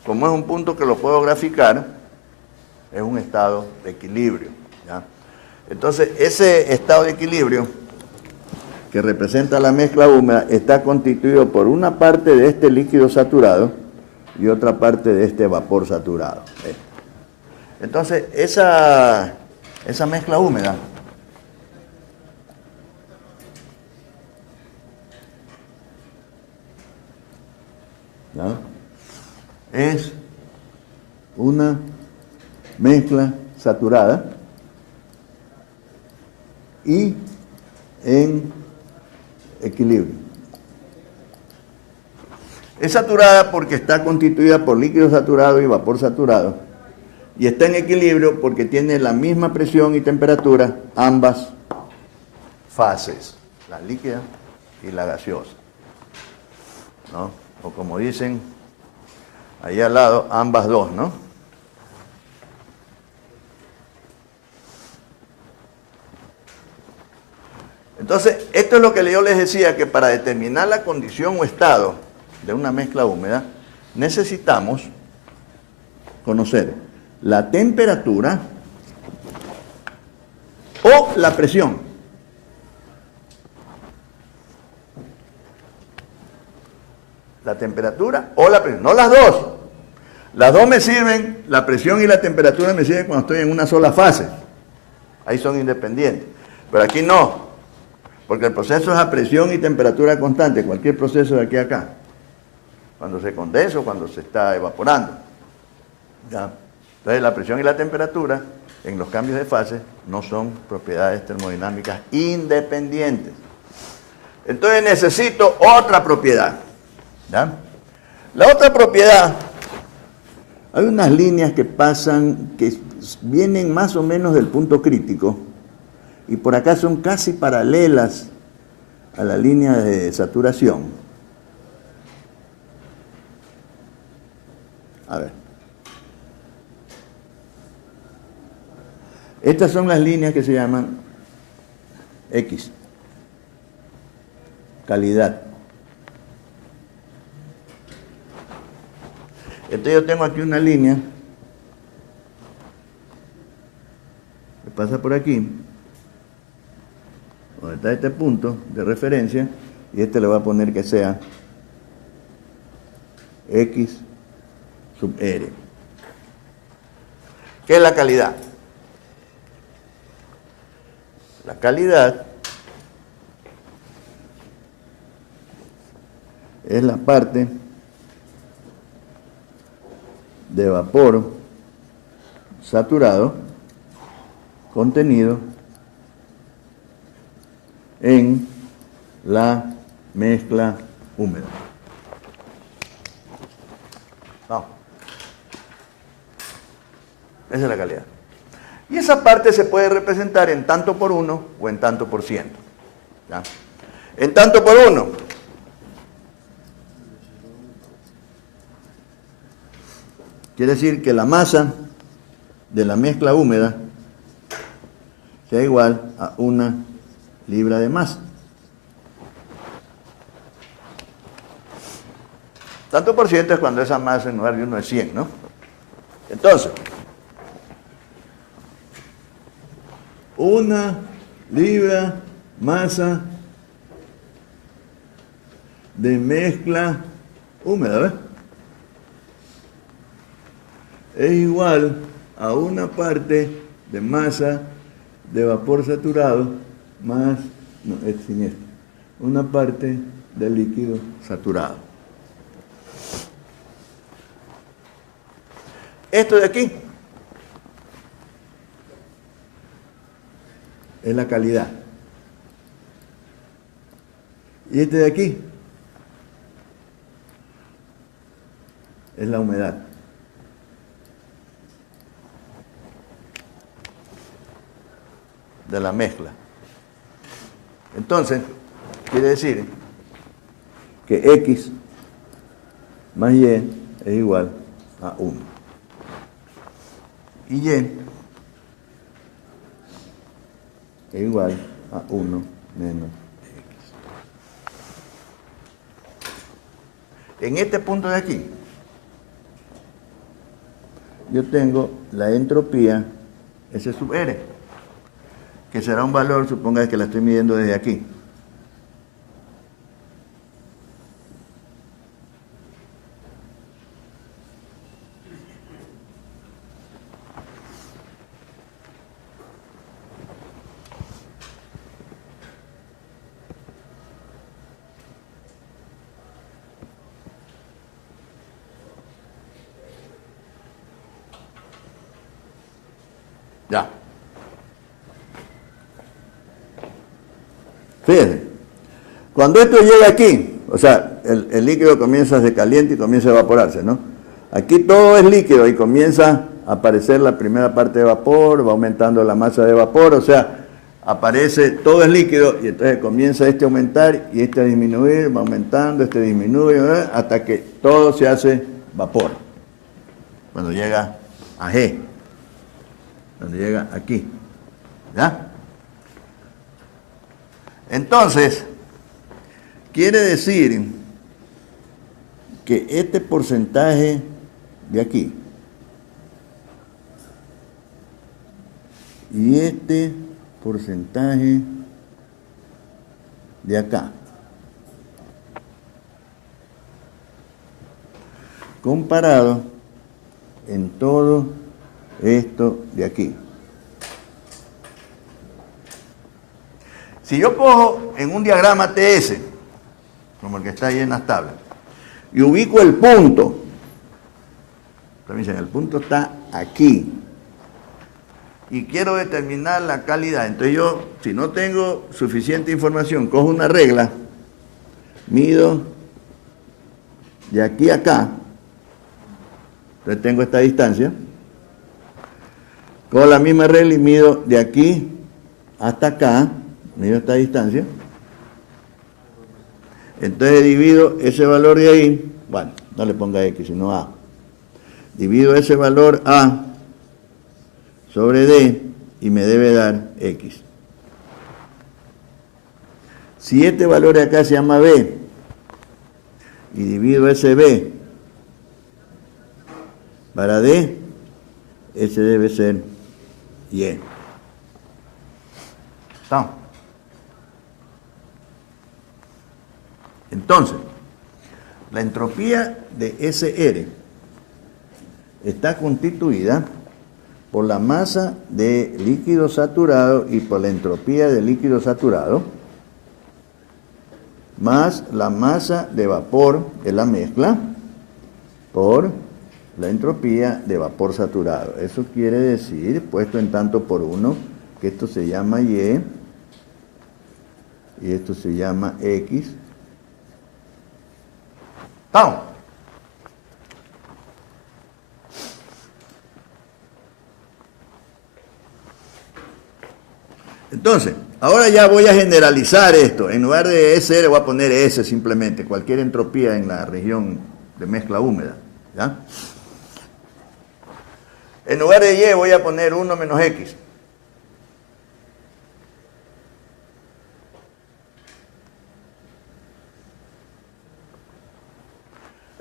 Como es un punto que lo puedo graficar, es un estado de equilibrio, ¿ya? Entonces, ese estado de equilibrio que representa la mezcla húmeda está constituido por una parte de este líquido saturado y otra parte de este vapor saturado. Entonces, esa mezcla húmeda ¿ya? Es una mezcla saturada y en equilibrio. Es saturada porque está constituida por líquido saturado y vapor saturado, y está en equilibrio porque tiene la misma presión y temperatura ambas fases, la líquida y la gaseosa, ¿no? O como dicen ahí al lado, ambas dos, ¿no? Entonces, esto es lo que yo les decía, que para determinar la condición o estado de una mezcla húmeda, necesitamos conocer la temperatura o la presión. La temperatura o la presión, no las dos. Las dos me sirven, la presión y la temperatura me sirven cuando estoy en una sola fase. Ahí son independientes. Pero aquí no. Porque el proceso es a presión y temperatura constante, cualquier proceso de aquí a acá. Cuando se condensa o cuando se está evaporando. ¿Ya? Entonces la presión y la temperatura en los cambios de fase no son propiedades termodinámicas independientes. Entonces necesito otra propiedad. ¿Ya? La otra propiedad, hay unas líneas que pasan, que vienen más o menos del punto crítico, y por acá son casi paralelas a la línea de saturación. A ver. Estas son las líneas que se llaman X, calidad. Entonces yo tengo aquí una línea que pasa por aquí, donde está este punto de referencia, y este le voy a poner que sea X sub R. ¿Qué es la calidad? La calidad es la parte de vapor saturado contenido en la mezcla húmeda. No. Esa es la calidad. Y esa parte se puede representar en tanto por uno o en tanto por ciento. ¿Ya? En tanto por uno. Quiere decir que la masa de la mezcla húmeda sea igual a 1 libra de masa. Tanto por ciento es cuando esa masa en lugar de 1 es 100, ¿no? Entonces, 1 libra masa de mezcla húmeda, ¿ves? Es igual a una parte de masa de vapor saturado más, no, es sin esto, una parte de líquido saturado. Esto de aquí es la calidad. Y este de aquí es la humedad. De la mezcla. Entonces, quiere decir que X más Y es igual a 1. Y Y es igual a 1 menos X. En este punto de aquí, yo tengo la entropía S sub R, que será un valor, suponga que la estoy midiendo desde aquí. Ya. Fíjense, cuando esto llega aquí, o sea, el líquido comienza a ser caliente y comienza a evaporarse, ¿no? Aquí todo es líquido y comienza a aparecer la primera parte de vapor, va aumentando la masa de vapor, o sea, aparece, todo es líquido y entonces comienza este a aumentar y este a disminuir, va aumentando, este disminuye, ¿verdad? Hasta que todo se hace vapor. Cuando llega a G, cuando llega aquí, ¿ya? Entonces, quiere decir que este porcentaje de aquí y este porcentaje de acá, comparado en todo esto de aquí. Si yo cojo en un diagrama TS, como el que está ahí en las tablas, y ubico el punto, también dicen, el punto está aquí, y quiero determinar la calidad, entonces yo, si no tengo suficiente información, cojo una regla, mido de aquí a acá, entonces tengo esta distancia, cojo la misma regla y mido de aquí hasta acá, mido esta distancia, entonces divido ese valor de ahí, bueno, no le ponga X, sino A, divido ese valor A sobre D y me debe dar X. Si este valor de acá se llama B y divido ese B para D, ese debe ser Y. ¿Estamos? Entonces, la entropía de SR está constituida por la masa de líquido saturado y por la entropía de líquido saturado, más la masa de vapor de la mezcla por la entropía de vapor saturado. Eso quiere decir, puesto en tanto por 1, que esto se llama Y y esto se llama X. ¡Vamos! Entonces, ahora ya voy a generalizar esto. En lugar de S le voy a poner S simplemente, cualquier entropía en la región de mezcla húmeda. ¿Ya? En lugar de Y voy a poner 1 menos X.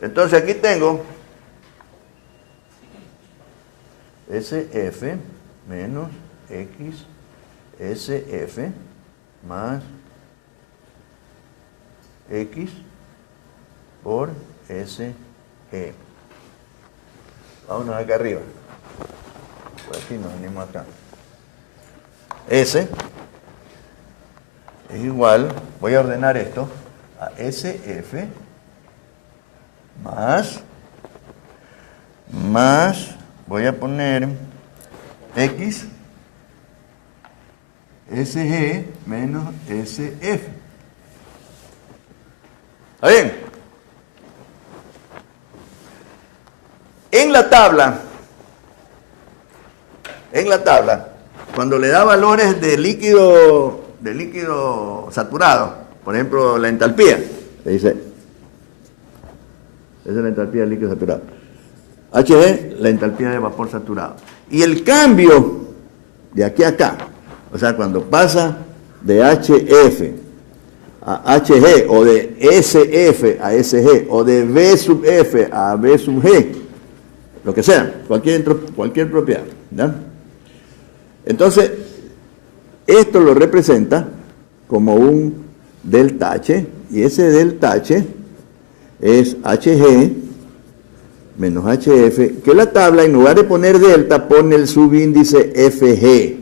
Entonces aquí tengo SF menos X SF más X por SG. Vámonos acá arriba. Por aquí nos venimos acá. S es igual, voy a ordenar esto, a SF más, voy a poner X SG menos SF. ¿Está bien? En la tabla, cuando le da valores de líquido saturado, por ejemplo, la entalpía, se dice, esa es la entalpía del líquido saturado. HG, la entalpía de vapor saturado. Y el cambio de aquí a acá, o sea, cuando pasa de HF a HG, o de SF a SG, o de V sub F a V sub G, lo que sea, cualquier propiedad, ¿ya? Entonces, esto lo representa como un delta H, y ese delta H es HG menos HF, que la tabla, en lugar de poner delta, pone el subíndice FG.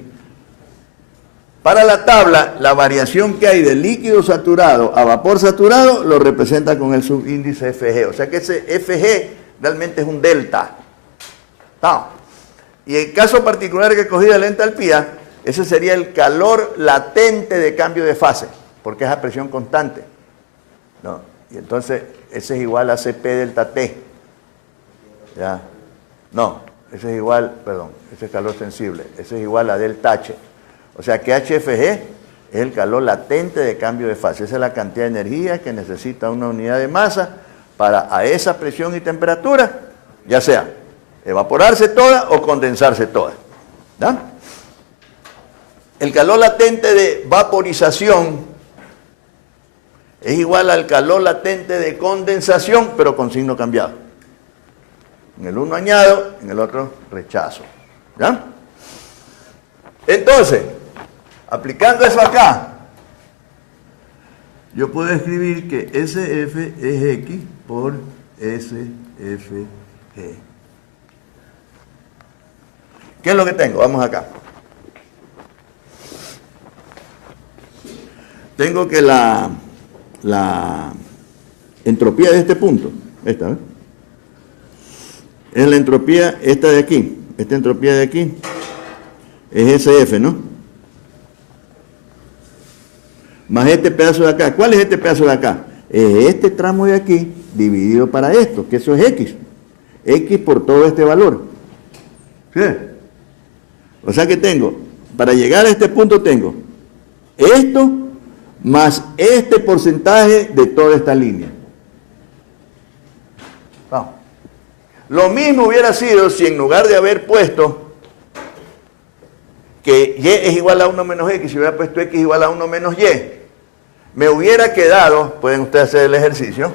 Para la tabla, la variación que hay de líquido saturado a vapor saturado lo representa con el subíndice FG. O sea que ese FG realmente es un delta. ¿No? Y el caso particular que cogí de la entalpía, ese sería el calor latente de cambio de fase, porque es a presión constante. ¿No? Y entonces, ese es igual a CP delta T. ¿Ya? No, ese es igual, perdón, ese es calor sensible, ese es igual a delta H. O sea que HFG es el calor latente de cambio de fase. Esa es la cantidad de energía que necesita una unidad de masa para a esa presión y temperatura, ya sea evaporarse toda o condensarse toda. ¿Ya? El calor latente de vaporización es igual al calor latente de condensación, pero con signo cambiado. En el uno añado, en el otro rechazo. ¿Ya? Entonces, aplicando eso acá, yo puedo escribir que SF es X por SFG. ¿Qué es lo que tengo? Vamos acá. Tengo que la entropía de este punto, esta, ¿ves? Es la entropía esta de aquí, esta entropía de aquí es SF, ¿no? Más este pedazo de acá. ¿Cuál es este pedazo de acá? Es este tramo de aquí dividido para esto, que eso es X. X por todo este valor. ¿Sí? O sea que tengo, para llegar a este punto tengo esto más este porcentaje de toda esta línea. Vamos. Lo mismo hubiera sido si en lugar de haber puesto que Y es igual a 1 menos X, si hubiera puesto X igual a 1 menos Y, me hubiera quedado, pueden ustedes hacer el ejercicio,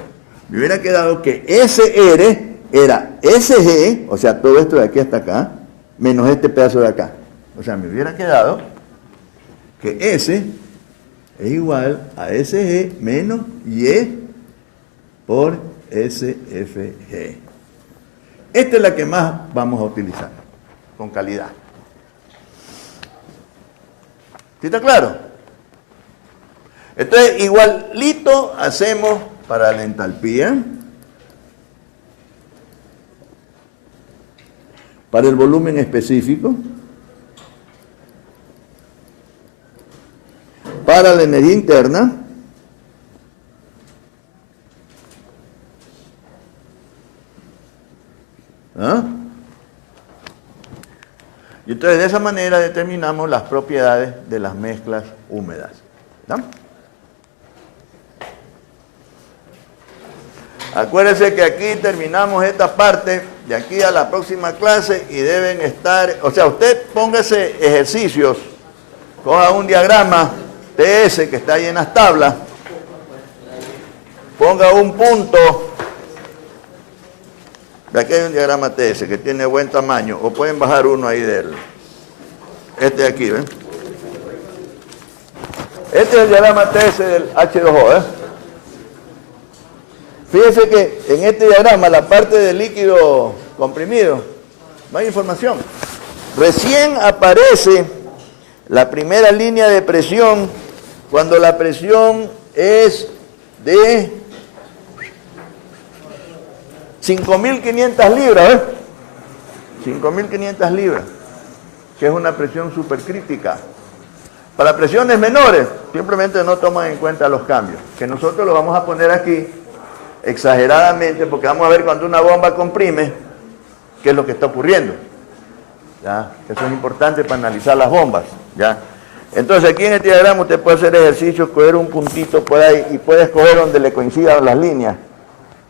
me hubiera quedado que SR era SG, o sea, todo esto de aquí hasta acá, menos este pedazo de acá. O sea, me hubiera quedado que S es igual a SG menos Y por SFG. Esta es la que más vamos a utilizar, con calidad. ¿Sí está claro? Entonces, igualito hacemos para la entalpía, para el volumen específico, para la energía interna, ¿ah? Y entonces de esa manera determinamos las propiedades de las mezclas húmedas, ¿no? Acuérdense que aquí terminamos esta parte, de aquí a la próxima clase, y deben estar, o sea, usted póngase ejercicios, coja un diagrama TS que está ahí en las tablas, ponga un punto, de aquí hay un diagrama TS que tiene buen tamaño, o pueden bajar uno ahí de él, este de aquí, ¿ven? Este es el diagrama TS del H2O, ¿eh? Fíjense que en este diagrama, la parte del líquido comprimido, no hay información. Recién aparece la primera línea de presión cuando la presión es de 5.500 libras, ¿eh? 5.500 libras, que es una presión supercrítica. Para presiones menores, simplemente no toman en cuenta los cambios, que nosotros lo vamos a poner aquí exageradamente, porque vamos a ver cuando una bomba comprime, qué es lo que está ocurriendo. ¿Ya? Eso es importante para analizar las bombas. ¿Ya? Entonces aquí en este diagrama usted puede hacer ejercicios, coger un puntito por ahí y puede escoger donde le coincidan las líneas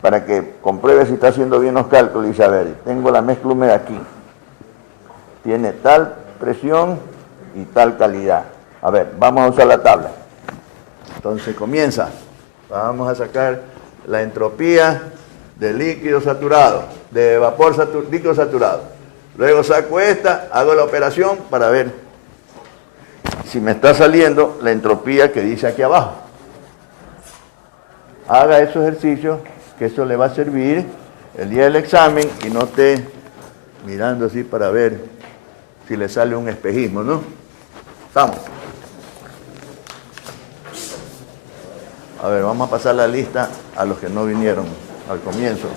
para que compruebe si está haciendo bien los cálculos y dice, a ver, tengo la mezcla húmeda aquí, tiene tal presión y tal calidad. A ver, vamos a usar la tabla. Entonces comienza, vamos a sacar la entropía de líquido saturado, de vapor líquido saturado. Luego saco esta, hago la operación para ver si me está saliendo la entropía que dice aquí abajo. Haga esos ejercicios, que eso le va a servir el día del examen y no esté mirando así para ver si le sale un espejismo, ¿no? Vamos. A ver, vamos a pasar la lista a los que no vinieron al comienzo.